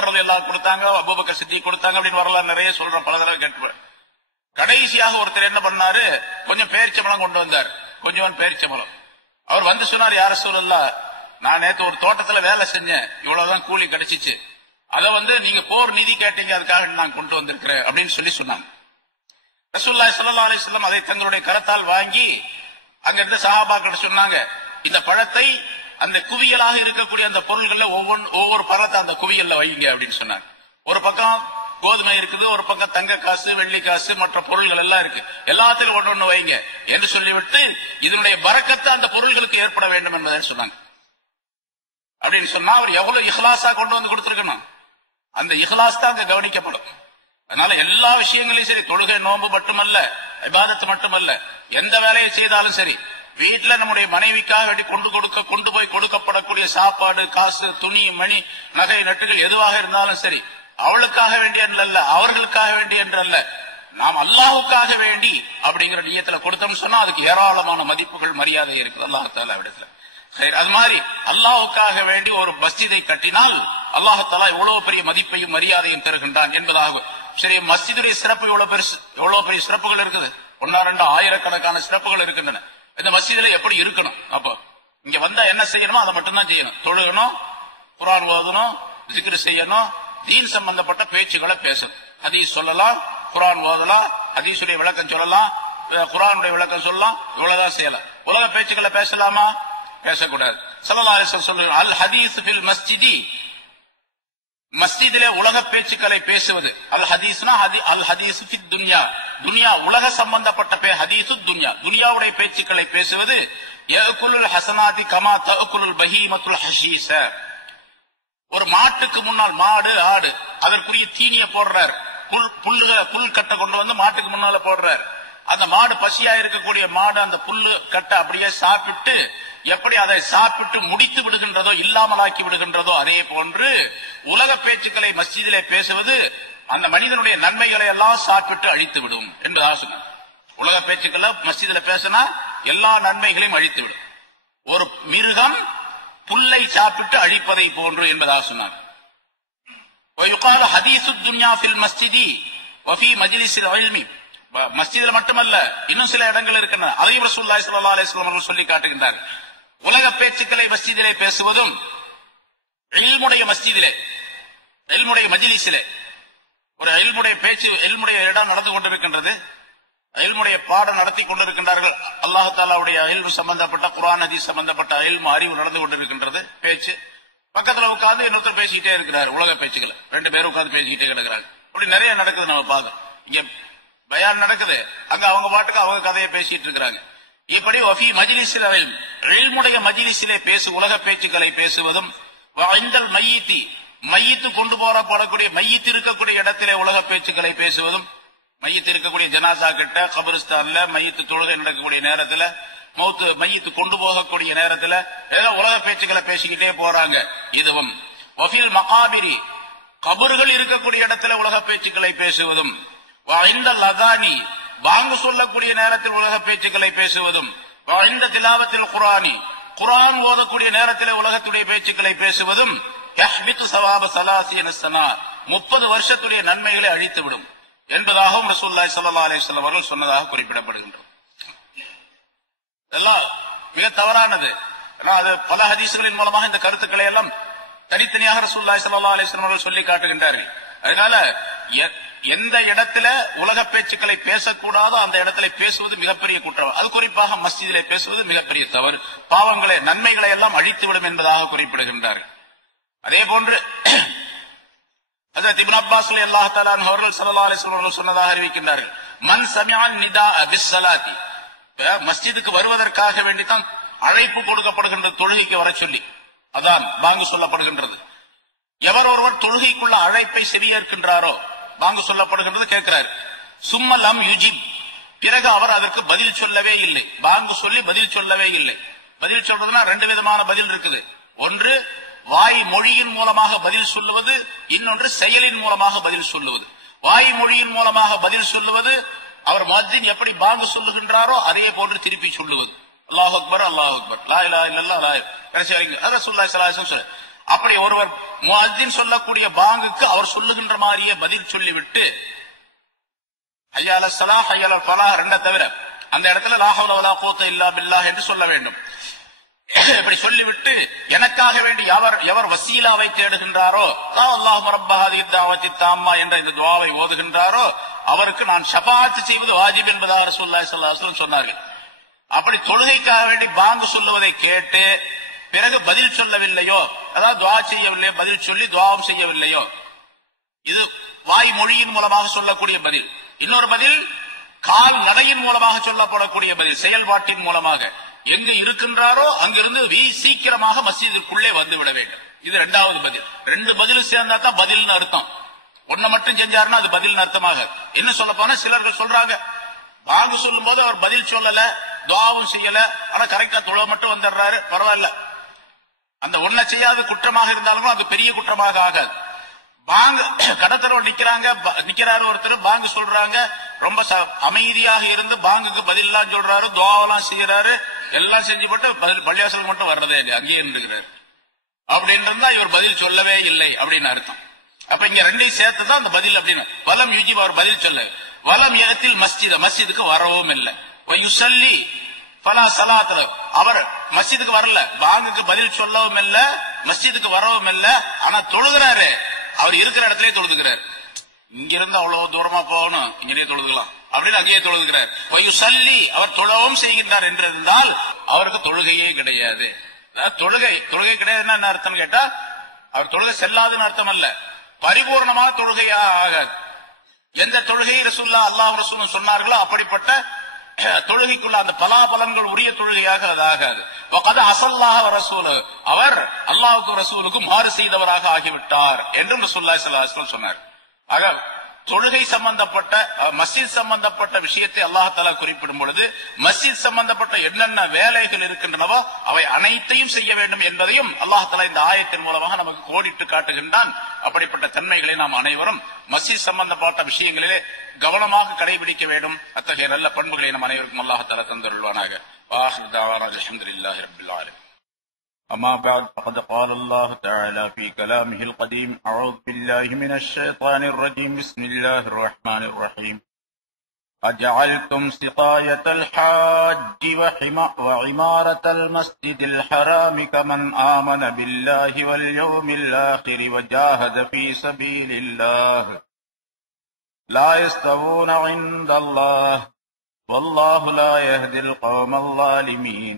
ரலியல்லாஹு கொடுத்தாங்க, அபூபக்கர் சித்திக் கொடுத்தாங்க அப்படின்னு வரலாறு நிறைய சொல்றேன், பல தடவை கேட்டுப்பேன். கடைசியாக ஒருத்தர் என்ன பண்ணாரு, கொஞ்சம் பேரிச்சம்பழம் கொண்டு வந்தார், கொஞ்சம் பேரிச்சம்பழம். அவர் வந்து சொன்னார், யா ரசூலல்லாஹ், நான் நேத்து ஒரு தோட்டத்துல வேலை செஞ்சேன், இவ்வளவுதான் கூலி கிடைச்சிச்சு, அதை நீங்க போர் நிதி கேட்டீங்க, அதுக்காக நான் கொண்டு வந்திருக்கிறேன் அப்படின்னு சொன்னாங்க. ரசூலுல்லாஹி ஸல்லல்லாஹு அலைஹி வஸல்லம் அதை தங்களுடைய கரத்தால் வாங்கி அங்க இருந்த சஹாபாக்கள் சொன்னாங்க, இந்த பழத்தை அந்த குவியலாக இருக்கக்கூடிய அந்த பொருள்கள்ல ஒவ்வொரு பழத்தை அந்த குவியல்ல வைங்க அப்படின்னு சொன்னாங்க. ஒரு பக்கம் கோதுமை இருக்குது, ஒரு பக்கம் தங்க காசு, வெள்ளி காசு, மற்ற பொருள்கள் எல்லாம் இருக்கு, எல்லாத்திலும் ஒண்ணு வைங்க என்று சொல்லிவிட்டு இதனுடைய பரக்கத்தை அந்த பொருள்களுக்கு ஏற்பட வேண்டும் என்பதை சொன்னாங்க. அப்படின்னு சொன்னா அவர் எவ்வளவு இஹ்லாஸா கொண்டு வந்து கொடுத்திருக்கணும், அந்த இஹ்லாஸ் தான் அங்க கவனிக்கப்படும். அதனால எல்லா விஷயங்களையும் சரி, தொழுகை நோன்பு மட்டுமல்ல, இபாதத்து மட்டுமல்ல, எந்த வேலையை செய்தாலும் சரி, வீட்டுல நம்முடைய மனைவிக்காக கொண்டு போய் கொடுக்கப்படக்கூடிய சாப்பாடு, காசு, துணி, மணி, நகை, நட்டுகள் எதுவாக இருந்தாலும் சரி, அவளுக்காக வேண்டிய அல்ல, அவர்களுக்காக வேண்டிய என்று அல்ல, நாம் அல்லாஹ்வுக்காக வேண்டி அப்படிங்கிற நியத்துல கொடுத்தோம்னு சொன்னா அதுக்கு ஏராளமான மதிப்புகள், மரியாதை இருக்குது அல்லாஹ் தஆலா இடத்துல. அது மாதிரி அல்லாஹ்வுக்காக வேண்டி ஒரு மஸ்ஜிதை கட்டினால் அல்லாஹ் தஆலா எவ்வளவு பெரிய மதிப்பையும் மரியாதையும் தருகின்றான் என்பதாக. சரி, மஸ்ஜிதுடைய சிறப்பு எவ்வளவு பெரிய சிறப்புகள் இருக்குது, ஒன்னா ரெண்டு ஆயிரக்கணக்கான சிறப்புகள் இருக்கின்றன. இந்த மஸ்ஜிதுல எப்படி இருக்கணும், அப்போ இங்க வந்தா என்ன செய்யணுமோ அதை மட்டும்தான் செய்யணும். தொழுகணும், குர்ஆன் ஓதணும், ஜிக்ர் செய்யணும், தீன் சம்பந்தப்பட்ட பேச்சுக்களை பேசணும். ஹதீஸ் சொல்லலாம், குர்ஆன் ஓதலாம், ஹதீஸுடைய விளக்கம் சொல்லலாம், குர்ஆனுடைய விளக்கம் சொல்லலாம், இவ்வளவுதான் செய்யலாம். உலக பேச்சுக்களை பேசலாமா? பேசக்கூடாது. ஸல்லல்லாஹு அலைஹி வஸல்லம் சொல்றாங்க, அல் ஹதீஸ் ஃபில் மஸ்ஜிதி, மஸ்ஜிதிலே உலக பேச்சுக்களை பேசுவது. அல் ஹதீஸ்னா அல் ஹதீஸ் ஃபித் துன்யா, துன்யா உலக சம்பந்தப்பட்ட ஹதீஸு துன்யா, துன்யாவுடைய பேச்சுக்களை பேசுவது. யஅகுலுல் ஹஸனாதி கமா தஅகுலுல் பஹீமத்துல் ஹஷீஸ, ஒரு மாட்டுக்கு முன்னால், மாடு ஆடு அதற்குரிய தீனிய போடுறார், புல் கட்டை கொண்டு வந்து மாட்டுக்கு முன்னால போடுறார். அந்த மாடு பசியா இருக்கக்கூடிய மாடு அந்த புல்லு கட்டை அப்படியே சாப்பிட்டு எப்படி அதை சாப்பிட்டு முடித்து விடுகின்றதோ, இல்லாமலாக்கி விடுகின்றதோ, அதே போன்று உலக பேச்சுக்களை மஸ்ஜிதிலே பேசுவது அந்த மனிதனுடைய நன்மைகளை எல்லாம் சாப்பிட்டு அழித்து விடும் என்பதாக சொன்னார். உலக பேச்சுக்களை மஸ்ஜிதில பேசினா எல்லா நன்மைகளையும் அழித்து விடும். ஒரு மிருகம் புல்லை சாப்பிட்டு அழிப்பதை போன்று என்பதாக சொன்னார். ஹதீஸு துன்யா ஃபில் மஸ்ஜிதி வஃபி மஜ்லிஸில் இல்மி, மஸ்ஜிதில் மட்டுமல்ல இன்னும் சில இடங்கள் இருக்கின்றன. அதையும் ரசூலுல்லாஹி ஸல்லல்லாஹு அலைஹி வஸல்லம் அவர்கள் சொல்லி காட்டுகின்றார். உலக பேச்சுக்களை மஸ்ஜிதிலே பேசுவதும், இல்முடைய மஸ்ஜிதிலே, இல்முடைய மஜ்லிஸிலே, ஒரு இல்முடைய பேச்சு, இல்முடைய இடம் நடந்து கொண்டிருக்கின்றது, இல்முடைய பாடம் நடத்தி கொண்டிருக்கின்றார்கள், அல்லாஹ் தஆலாவுடைய இல்மு சம்பந்தப்பட்ட, குர்ஆன் ஹதீஸ் சம்பந்தப்பட்ட இல்மு அறிவு நடந்து கொண்டிருக்கின்றது, பேச்சு. பக்கத்துல உட்கார்ந்து இன்னொருத்தர் பேசிக்கிட்டே இருக்கிறார், உலக பேச்சுக்களை ரெண்டு பேரும் உட்கார்ந்து பேசிக்கிட்டே கிடக்கிறாங்க. அப்படி நிறைய நடக்குது, நம்ம பார்க்கறோம். இங்க பயான் நடக்குது, அங்க அவங்க பாட்டுக்கு அவங்க கதையை பேசிட்டு இருக்கிறாங்க. இப்படி வஃபி மஜ்லிஸில் இல்முடைய மஜ்லிஸிலே உலக பேச்சுக்களை பேசுவதும், வஇந்தல் மய்யித்தி, மையத்து கொண்டு போறப்படக்கூடிய மையத்து இருக்கக்கூடிய இடத்திலே உலக பேச்சுக்களை பேசுவதும், மையத்து இருக்கக்கூடிய ஜனாசா கிட்ட, கபரிஸ்தான்ல மையத்து தொழுகை நடக்கக்கூடிய நேரத்துல, மையத்து கொண்டு போகக்கூடிய நேரத்துல ஏதோ உலக பேச்சுக்களை பேசிக்கிட்டே போறாங்க. இதுவும் வஃபில் மகாபிரி, கபர்கள் இருக்கக்கூடிய இடத்துல உலக பேச்சுக்களை பேசுவதும், வஇந்தல் அதானி, பாங்கு சொல்லக்கூடிய நேரத்தில் உலக பேச்சுக்களை பேசுவதும், வஇந்த திலாவத்தில் குர்ஆனி, குர்ஆன் ஓதக்கூடிய நேரத்தில் உலகத்துடைய பேச்சுக்களை பேசுவதும், யஹ்பித்து ஸவாப 30 ஸனா, 30 வருஷத்துடைய நன்மைகளை அழித்துவிடும் என்பதாகவும் ரசூலுல்லாஹி ஸல்லல்லாஹு அலைஹி வஸல்லம் அவர்கள் சொன்னதாக குறிப்பிடப்படுகின்றது. இதெல்லாம் மிக தவறானது. அது பல ஹதீஸ்களின் மூலமாக இந்த கருத்துக்களை எல்லாம் தனித்தனியாக ரசூலுல்லாஹி ஸல்லல்லாஹு அலைஹி வஸல்லம் அவர்கள் சொல்லி காட்டுகின்றார்கள். அதனால எந்த இடத்துல உலக பேச்சுக்களை பேசக்கூடாதோ அந்த இடத்துல பேசுவது மிகப்பெரிய குற்றம். அது குறிப்பாக மஸ்ஜிதிலே பேசுவது மிகப்பெரிய தவறு, பாவங்களை நன்மைகளை எல்லாம் அழித்துவிடும் என்பதாக குறிப்பிடுகின்றார்கள். அதே போன்று ஹஜ்ரத் இப்னு அப்பாஸ் ரலியல்லாஹு தஆலா அன்ஹு அவர்கள் ஸல்லல்லாஹு அலைஹி வஸல்லம் சொன்னதாக அறிவிக்கின்றார்கள், மன் சமிஅன் நிதாஅ பிஸ்ஸலாத்தி, மஸ்ஜிதுக்கு வருவதற்காக வேண்டித்தான் அழைப்பு கொடுக்கப்படுகின்ற, தொழுகைக்கு வர சொல்லி அதான் பாங்கு சொல்லப்படுகின்றது. எவர் ஒருவர் தொழுகைக்குள்ள அழைப்பை செவியேற்கின்றாரோ, பாங்கு சொல்லப்படுகின்றது, கேட்கிறார், சும்மலம் யுஜிப், பிறகு அவர் அதற்கு பதில் சொல்லவே இல்லை, பாங்கு சொல்லி பதில் சொல்லவே இல்லை. பதில் சொல்றதுன்னா ரெண்டு விதமான பதில் இருக்குது. ஒன்று வாய் மொழியின் மூலமாக பதில் சொல்லுவது, இன்னொன்று செயலின் மூலமாக பதில் சொல்லுவது. வாய் மொழியின் மூலமாக பதில் சொல்லுவது, அவர் முஅத்தின் எப்படி பாங்கு சொல்லுகின்றாரோ அதே போன்று திருப்பி சொல்லுவது, அல்லாஹ் அக்பர் அல்லாஹ் அக்பர் லா இலாஹா இல்லல்லாஹ் லா கடைசி வரைக்கும் ரசூலுல்லாஹி ஸல்லல்லாஹு அலைஹி வஸல்லம். அப்படி ஒருவர் முஅத்தின் சொல்லக்கூடிய பாங்குக்கு அவர் சொல்லுகின்ற மாதிரியே பதில் சொல்லிவிட்டு ஹய்யா அலஸ் ஸலாஹ் ஹய்யா அலல் ஃபலாஹ் ரெண்ட தவிர அந்த இடத்துல லா ஹவ்ல வலா குவத்த இல்லா பில்லாஹ் என்று சொல்ல வேண்டும். இப்படி சொல்லிவிட்டு எனக்காக வேண்டி எவர் வசீலாவை தேடுகின்றாரோ, அல்லாஹும்ம ரப்ப ஹாதிஹி தஅவத்தி தாம்மா என்ற இந்த துஆவை ஓதுகின்றாரோ அவருக்கு நான் ஷஃபாஅத் செய்வது வாஜிப் என்பதாக ரசூலுல்லாஹி ஸல்லல்லாஹு அலைஹி வஸல்லம் சொன்னார்கள். அப்படி தொழுகைக்காக வேண்டி பாங்கு சொல்லுவதை கேட்டு பிறகு பதில் சொல்லவில்லையோ, அதாவது துஆ செய்யவில்லையோ, பதில் சொல்லி துஆவும் செய்யவில்லையோ, இது வாய் மொழியின் மூலமாக சொல்லக்கூடிய பதில். இன்னொரு பதில் கால் நடையின் மூலமாக சொல்லப்படக்கூடிய பதில், செயல்பாட்டின் மூலமாக எங்கு இருக்கின்றாரோ அங்கிருந்து சீக்கிரமாக மஸ்ஜிதிற்குள்ளே வந்து விட வேண்டும். இது இரண்டாவது பதில். ரெண்டு பதிலும் சேர்ந்தா தான் பதில்னு அர்த்தம். ஒன்ன மட்டும் செஞ்சாருன்னா அது பதில்னு அர்த்தமாக. என்ன சொல்ல போனா சிலர்கள் சொல்றாங்க, பாங்கு சொல்லும் போது அவர் பதில் சொல்லல, துஆவும் செய்யல, ஆனா கரெக்டா தொழ மட்டும் வந்துடுறாரு, பரவாயில்ல. அந்த ஒன்ன செய்யாத குற்றமாக இருந்தாலும் அது பெரிய குற்றமாக ஆகாது. பாங்கு கடத்தரவு நிக்கிறாரு ஒருத்தர், பாங்கு சொல்றாங்க, ரொம்ப அமைதியாக இருந்து பாங்குக்கு பதில் எல்லாம் சொல்றாரு, துஆவெல்லாம் செய்யறாரு, எல்லாம் செஞ்சு மட்டும் பள்ளியாசலுக்கு மட்டும் வர்றதே இல்லை, அங்கேயே இருந்துக்கிறாரு. அப்படின்னு இருந்தா இவர் பதில் சொல்லவே இல்லை அப்படின்னு அர்த்தம். அப்ப இங்க ரெண்டையும் சேர்த்துதான் அந்த பதில் அப்படின்னு. வலம் யுஜிப், அவர் பதில் சொல்ல, வலம் இடத்தில் மஸ்ஜிதுக்கு வரவும் இல்லை. யுஸல்லி ஃபலா ஸலாத் லஹு, அவர் மஸ்ஜிதுக்கு வரல, பாங்குக்கு பதில் சொல்லவும் இல்ல, மஸ்ஜிதுக்கு வரவும் இல்ல, ஆனா தொழுகிறாரு, அவர் இருக்கிற இடத்திலே தொழுதுகிறார். இங்க இருந்து அவ்வளவு தூரமா போகணும், இங்கே தொழுதுக்கலாம் அப்படின்னு அங்கேயே தொழுதுகிறார். யுஸல்லி, அவர் தொழவும் செய்கின்றார் என்று இருந்தால் அவருக்கு தொழுகையே கிடையாது. தொழுகை கிடையாதுன்னா என்ன அர்த்தம் கேட்டா, அவர் தொழுகை செல்லாதுன்னு அர்த்தம் அல்ல, பரிபூர்ணமாக தொழுகையா ஆகாது. எந்த தொழுகை ரசூலுல்லாஹ் அல்லாஹ் ரசூலும் சொன்னார்களோ அப்படிப்பட்ட தொழுகைக்குள்ள அந்த பலாபலன்கள் உரிய தொழுகையாக அது ஆகாது. அஸல்லாஹ வ ரசூலுஹு, அவர் அல்லாஹ்வுக்கும் ரசூலுக்கும் மாறு செய்தவராக ஆகிவிட்டார் என்று ரசூலுல்லாஹி ஸல்லல்லாஹு அலைஹி வஸல்லம் சொன்னார். ஆக தொழுகை சம்பந்தப்பட்ட மஸ்ஜித் சம்பந்தப்பட்ட விஷயத்தை அல்லாஹ் தஆலா குறிப்பிடும் பொழுது மஸ்ஜித் சம்பந்தப்பட்ட என்னென்ன வேலைகள் இருக்கின்றனவோ அவை அனைத்தையும் செய்ய வேண்டும் என்பதையும் அல்லாஹ் தஆலா இந்த ஆயத்தின் மூலமாக நமக்கு கோடிட்டு காட்டுகின்றான். அப்படிப்பட்ட தன்மைகளை நாம் அனைவரும் மஸ்ஜித் சம்பந்தப்பட்ட விஷயங்களிலே கவனமாக கடைபிடிக்க வேண்டும். அத்தகைய நல்ல பண்புகளை நம் அனைவருக்கும் அல்லாஹ் தஆலா தந்தருள்வானாக. வாஹிரு தஅவானா அல்ஹம்துலில்லாஹி ரப்பில் ஆலமீன். أما بعد فقد قال الله تعالى في كلامه القديم: أعوذ بالله من الشيطان الرجيم. بسم الله الرحمن الرحيم. أجعلتم سقاية الحاج وعمارة المسجد الحرام كمن آمن بالله واليوم الآخر وجاهد في سبيل الله لا يستوون عند الله والله لا يهدي القوم الظالمين.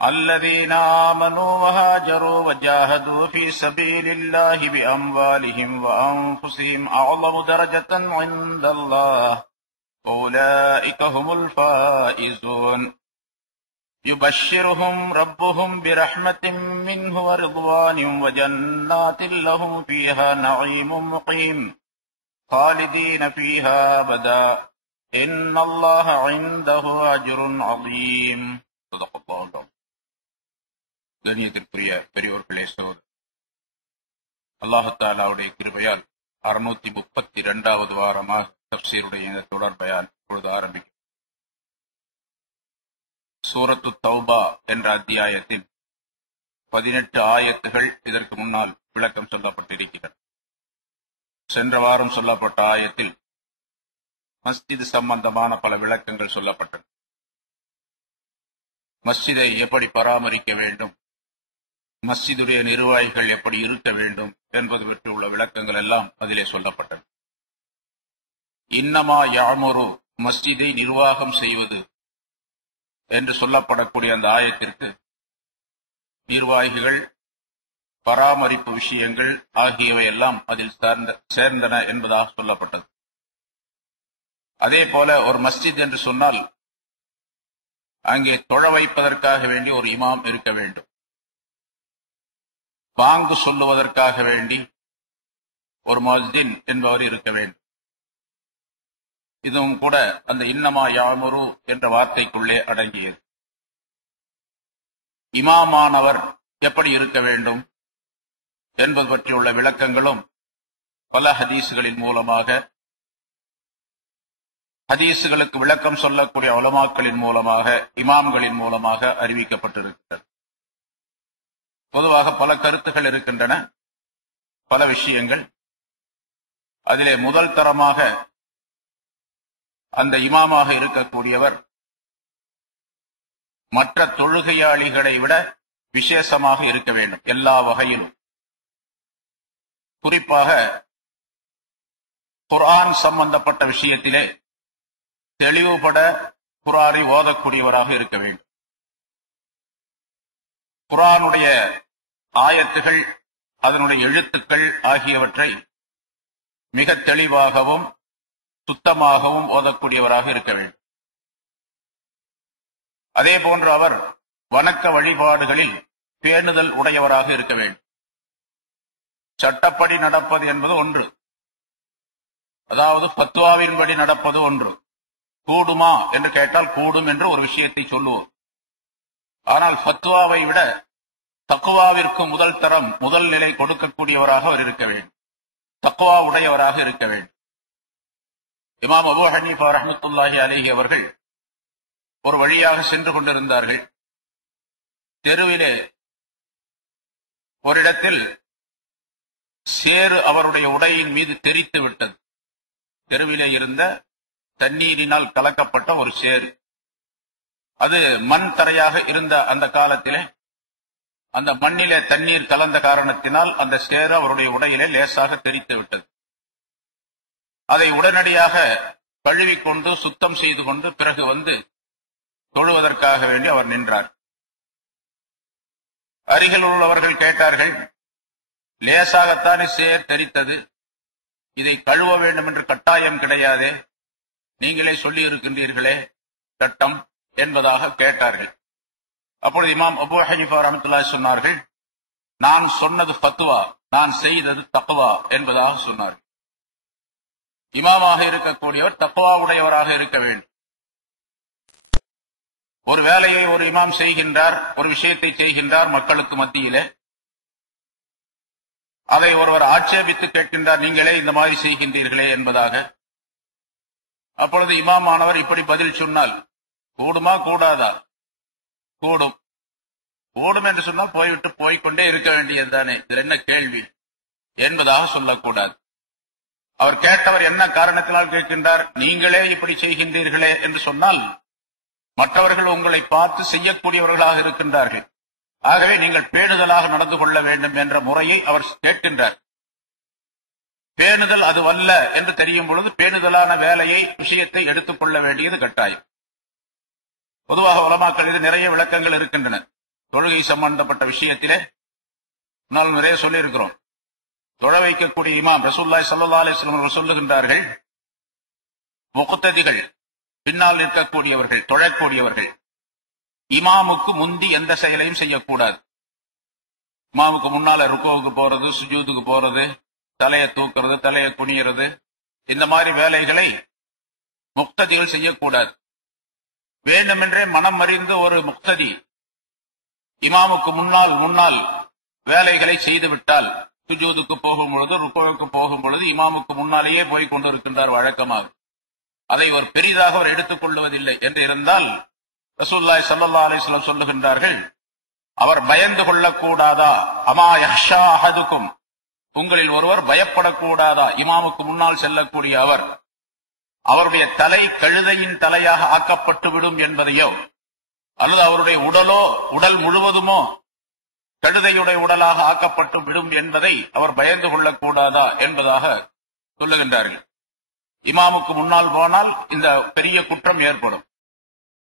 الذين آمنوا وهاجروا وجاهدوا في سبيل الله بأموالهم وأنفسهم أعظم درجة عند الله أولئك هم الفائزون. يبشرهم ربهم برحمة منه ورضوان وجنات لهم فيها نعيم مقيم خالدين فيها أبدا إن الله عنده أجر عظيم. صدق الله العظيم. கண்ணியத்திற்குரிய பெரியோர்களே, சகோதரர், அல்லாஹ் தஆலாவுடைய கிருபையால் 632வது வாரமாக தஃப்சீருடைய இந்த தொடர் பயான் இப்பொழுது ஆரம்பிக்கும். சூரத்து தௌபா என்ற அத்தியாயத்தில் 18 ஆயத்துகள் இதற்கு முன்னால் விளக்கம் சொல்லப்பட்டிருக்கிறது. சென்ற வாரம் சொல்லப்பட்ட ஆயத்தில் மஸ்ஜித் சம்பந்தமான பல விளக்கங்கள் சொல்லப்பட்டன. மஸ்ஜிதை எப்படி பராமரிக்க வேண்டும், மஸ்ஜிதுடைய நிர்வாகிகள் எப்படி இருக்க வேண்டும் என்பது பற்றி உள்ள விளக்கங்கள் எல்லாம் அதிலே சொல்லப்பட்டது. இன்னமா யாமுரு, மஸ்ஜிதை நிர்வாகம் செய்வது என்று சொல்லப்படக்கூடிய அந்த ஆயத்திற்கு நிர்வாகிகள், பராமரிப்பு விஷயங்கள் ஆகியவை எல்லாம் அதில் சேர்ந்தன என்பதாக சொல்லப்பட்டது. அதே போல ஒரு மஸ்ஜித் என்று சொன்னால் அங்கே தொழ வைப்பதற்காக வேண்டி ஒரு இமாம் இருக்க வேண்டும், பாங்கு சொல்லுவதற்காக வேண்டி ஒரு முஅஸ்ஸின் என்பவர் இருக்க வேண்டும். இதுவும் கூட அந்த இன்னமா யாமுரு என்ற வார்த்தைக்குள்ளே அடங்கியது. இமாமானவர் எப்படி இருக்க வேண்டும் என்பது பற்றியுள்ள விளக்கங்களும் பல ஹதீசுகளின் மூலமாக, ஹதீசுகளுக்கு விளக்கம் சொல்லக்கூடிய உலமாக்களின் மூலமாக, இமாம்களின் மூலமாக அறிவிக்கப்பட்டிருக்கிறது. பொதுவாக பல கருத்துகள் இருக்கின்றன, பல விஷயங்கள். அதிலே முதல் தரமாக அந்த இமாமாக இருக்கக்கூடியவர் மற்ற தொழுகையாளிகளை விட விசேஷமாக இருக்க வேண்டும் எல்லா வகையிலும். குறிப்பாக குர்ஆன் சம்பந்தப்பட்ட விஷயத்திலே தெளிவுபட குர்ஆனை ஓதக்கூடியவராக இருக்க வேண்டும். குர்ஆனுடைய ஆயத்துகள், அதனுடைய எழுத்துக்கள் ஆகியவற்றை மிக தெளிவாகவும் சுத்தமாகவும் ஓதக்கூடியவராக இருக்க வேண்டும். அதே போன்று அவர் வணக்க வழிபாடுகளில் பேணுதல் உடையவராக இருக்க வேண்டும். சட்டப்படி நடப்பது என்பது ஒன்று, அதாவது ஃபத்வாவின்படி நடப்பது ஒன்று. கூடுமா என்று கேட்டால் கூடும் என்று ஒரு விஷயத்தை சொல்லுவோம். ஆனால் ஃபத்வாவை விட தக்வாவிற்கு முதல் தரம், முதல் நிலை கொடுக்கக்கூடியவராக அவர் இருக்க வேண்டும். தக்வா உடையவராக இருக்க வேண்டும். இமாம் அபூ ஹனீஃபா ரஹ்மத்துல்லாஹி அலைஹி அவர்கள் ஒரு வழியாக சென்று கொண்டிருந்தார்கள். தெருவிலே ஒரு இடத்தில் சேறு அவருடைய உடையின் மீது தெரித்து விட்டது. தெருவிலே இருந்த தண்ணீரினால் கலக்கப்பட்ட ஒரு சேறு. அது மண் தரையாக இருந்த அந்த காலத்திலே அந்த மண்ணிலே தண்ணீர் கலந்த காரணத்தினால் அந்த சேறு அவருடைய உடையிலே லேசாக தெரித்து விட்டது. அதை உடனடியாக கழுவிக்கொண்டு சுத்தம் செய்து கொண்டு பிறகு வந்து தொழுவதற்காக வேண்டி அவர் நின்றார். அருகில் உள்ளவர்கள் கேட்டார்கள், லேசாகத்தானே சேர் தெரித்தது, இதை கழுவ வேண்டும் என்று கட்டாயம் கிடையாதே, நீங்களே சொல்லி இருக்கின்றீர்களே சட்டம் என்பதாக கேட்டார்கள். அப்பொழுது இமாம் அபூ ஹனீஃபா ரஹ்மத்துல்லாஹி சொன்னார்கள், நான் சொன்னது ஃபத்வா, நான் செய்தது தக்வா என்பதாக சொன்னார்கள். இமாமாக இருக்கக்கூடியவர் தக்வா உடையவராக இருக்க வேண்டும். ஒரு வேலையை ஒரு இமாம் செய்கின்றார், ஒரு விஷயத்தை செய்கின்றார் மக்களுக்கு மத்தியிலே. அதை ஒருவர் ஆட்சேபித்து கேட்கின்றார், நீங்களே இந்த மாதிரி செய்கின்றீர்களே என்பதாக. அப்பொழுது இமாமானவர் இப்படி பதில் சொன்னால் கூடுமா கூடாதா? கூடும். கூடும் என்று சொன்னால் போய்விட்டு போய்கொண்டே இருக்க வேண்டியதுதானே, இது என்ன கேள்வி என்பதாக சொல்லக்கூடாது. அவர் கேட்டவர் என்ன காரணத்தினால் கேட்கின்றார், நீங்களே இப்படி செய்கின்றீர்களே என்று சொன்னால் மற்றவர்கள் உங்களை பார்த்து செய்யக்கூடியவர்களாக இருக்கின்றார்கள், ஆகவே நீங்கள் பேணுதலாக நடந்து கொள்ள வேண்டும் என்ற முறையை அவர் கேட்கின்றார். பேணுதல் அதுவல்ல என்று தெரியும் பொழுது பேணுதலான வேலையை, விஷயத்தை எடுத்துக் கொள்ள வேண்டியது கட்டாயம். பொதுவாக உலமாக்கள் இது நிறைய விளக்கங்கள் இருக்கின்றன. தொழுகை சம்பந்தப்பட்ட விஷயத்திலே நாள் நிறைய சொல்லி இருக்கிறோம். தொழ வைக்கக்கூடிய இமாம் ரசூலுல்லாஹி ஸல்லல்லாஹு அலைஹி வஸல்லம் அவர்கள் சொல்லுகின்றார்கள், முக்ததிகள், பின்னால் நிற்கக்கூடியவர்கள், தொழக்கூடியவர்கள் இமாமுக்கு முந்தி எந்த செயலையும் செய்யக்கூடாது. இமாமுக்கு முன்னால ருக்குவுக்கு போறது, சுஜூதுக்கு போறது, தலையை தூக்குறது, தலையை குனிகிறது, இந்த மாதிரி வேலைகளை முக்ததிகள் செய்யக்கூடாது. வேண்டுமென்றே மனம் அறிந்து ஒரு முக்ததி இமாமுக்கு முன்னால் வேலைகளை செய்துவிட்டால், சுஜூதுக்கு போகும் பொழுது, ருக்குவுக்கு போகும் பொழுது இமாமுக்கு முன்னாலேயே போய் கொண்டிருக்கின்றார் வழக்கமாக, அதை ஒரு பெரிதாக அவர் எடுத்துக் கொள்வதில்லை என்று இருந்தால் ரசூலுல்லாஹி ஸல்லல்லாஹு அலைஹி வஸல்லம் சொல்லுகின்றார்கள், அவர் பயந்து கொள்ளக்கூடாதா? அமா யஹ்ஷா அஹதுக்கும், உங்களில் ஒருவர் பயப்படக்கூடாதா? இமாமுக்கு முன்னால் செல்லக்கூடிய அவருடைய தலை கழுதையின் தலையாக ஆக்கப்பட்டு விடும் என்பதையோ, அல்லது அவருடைய உடல் முழுவதுமோ கழுதையுடைய உடலாக ஆக்கப்பட்டு விடும் என்பதை அவர் பயந்து கொள்ளக்கூடாதா என்பதாக சொல்லுகின்றார்கள். இமாமுக்கு முன்னால் போனால் இந்த பெரிய குற்றம் ஏற்படும்.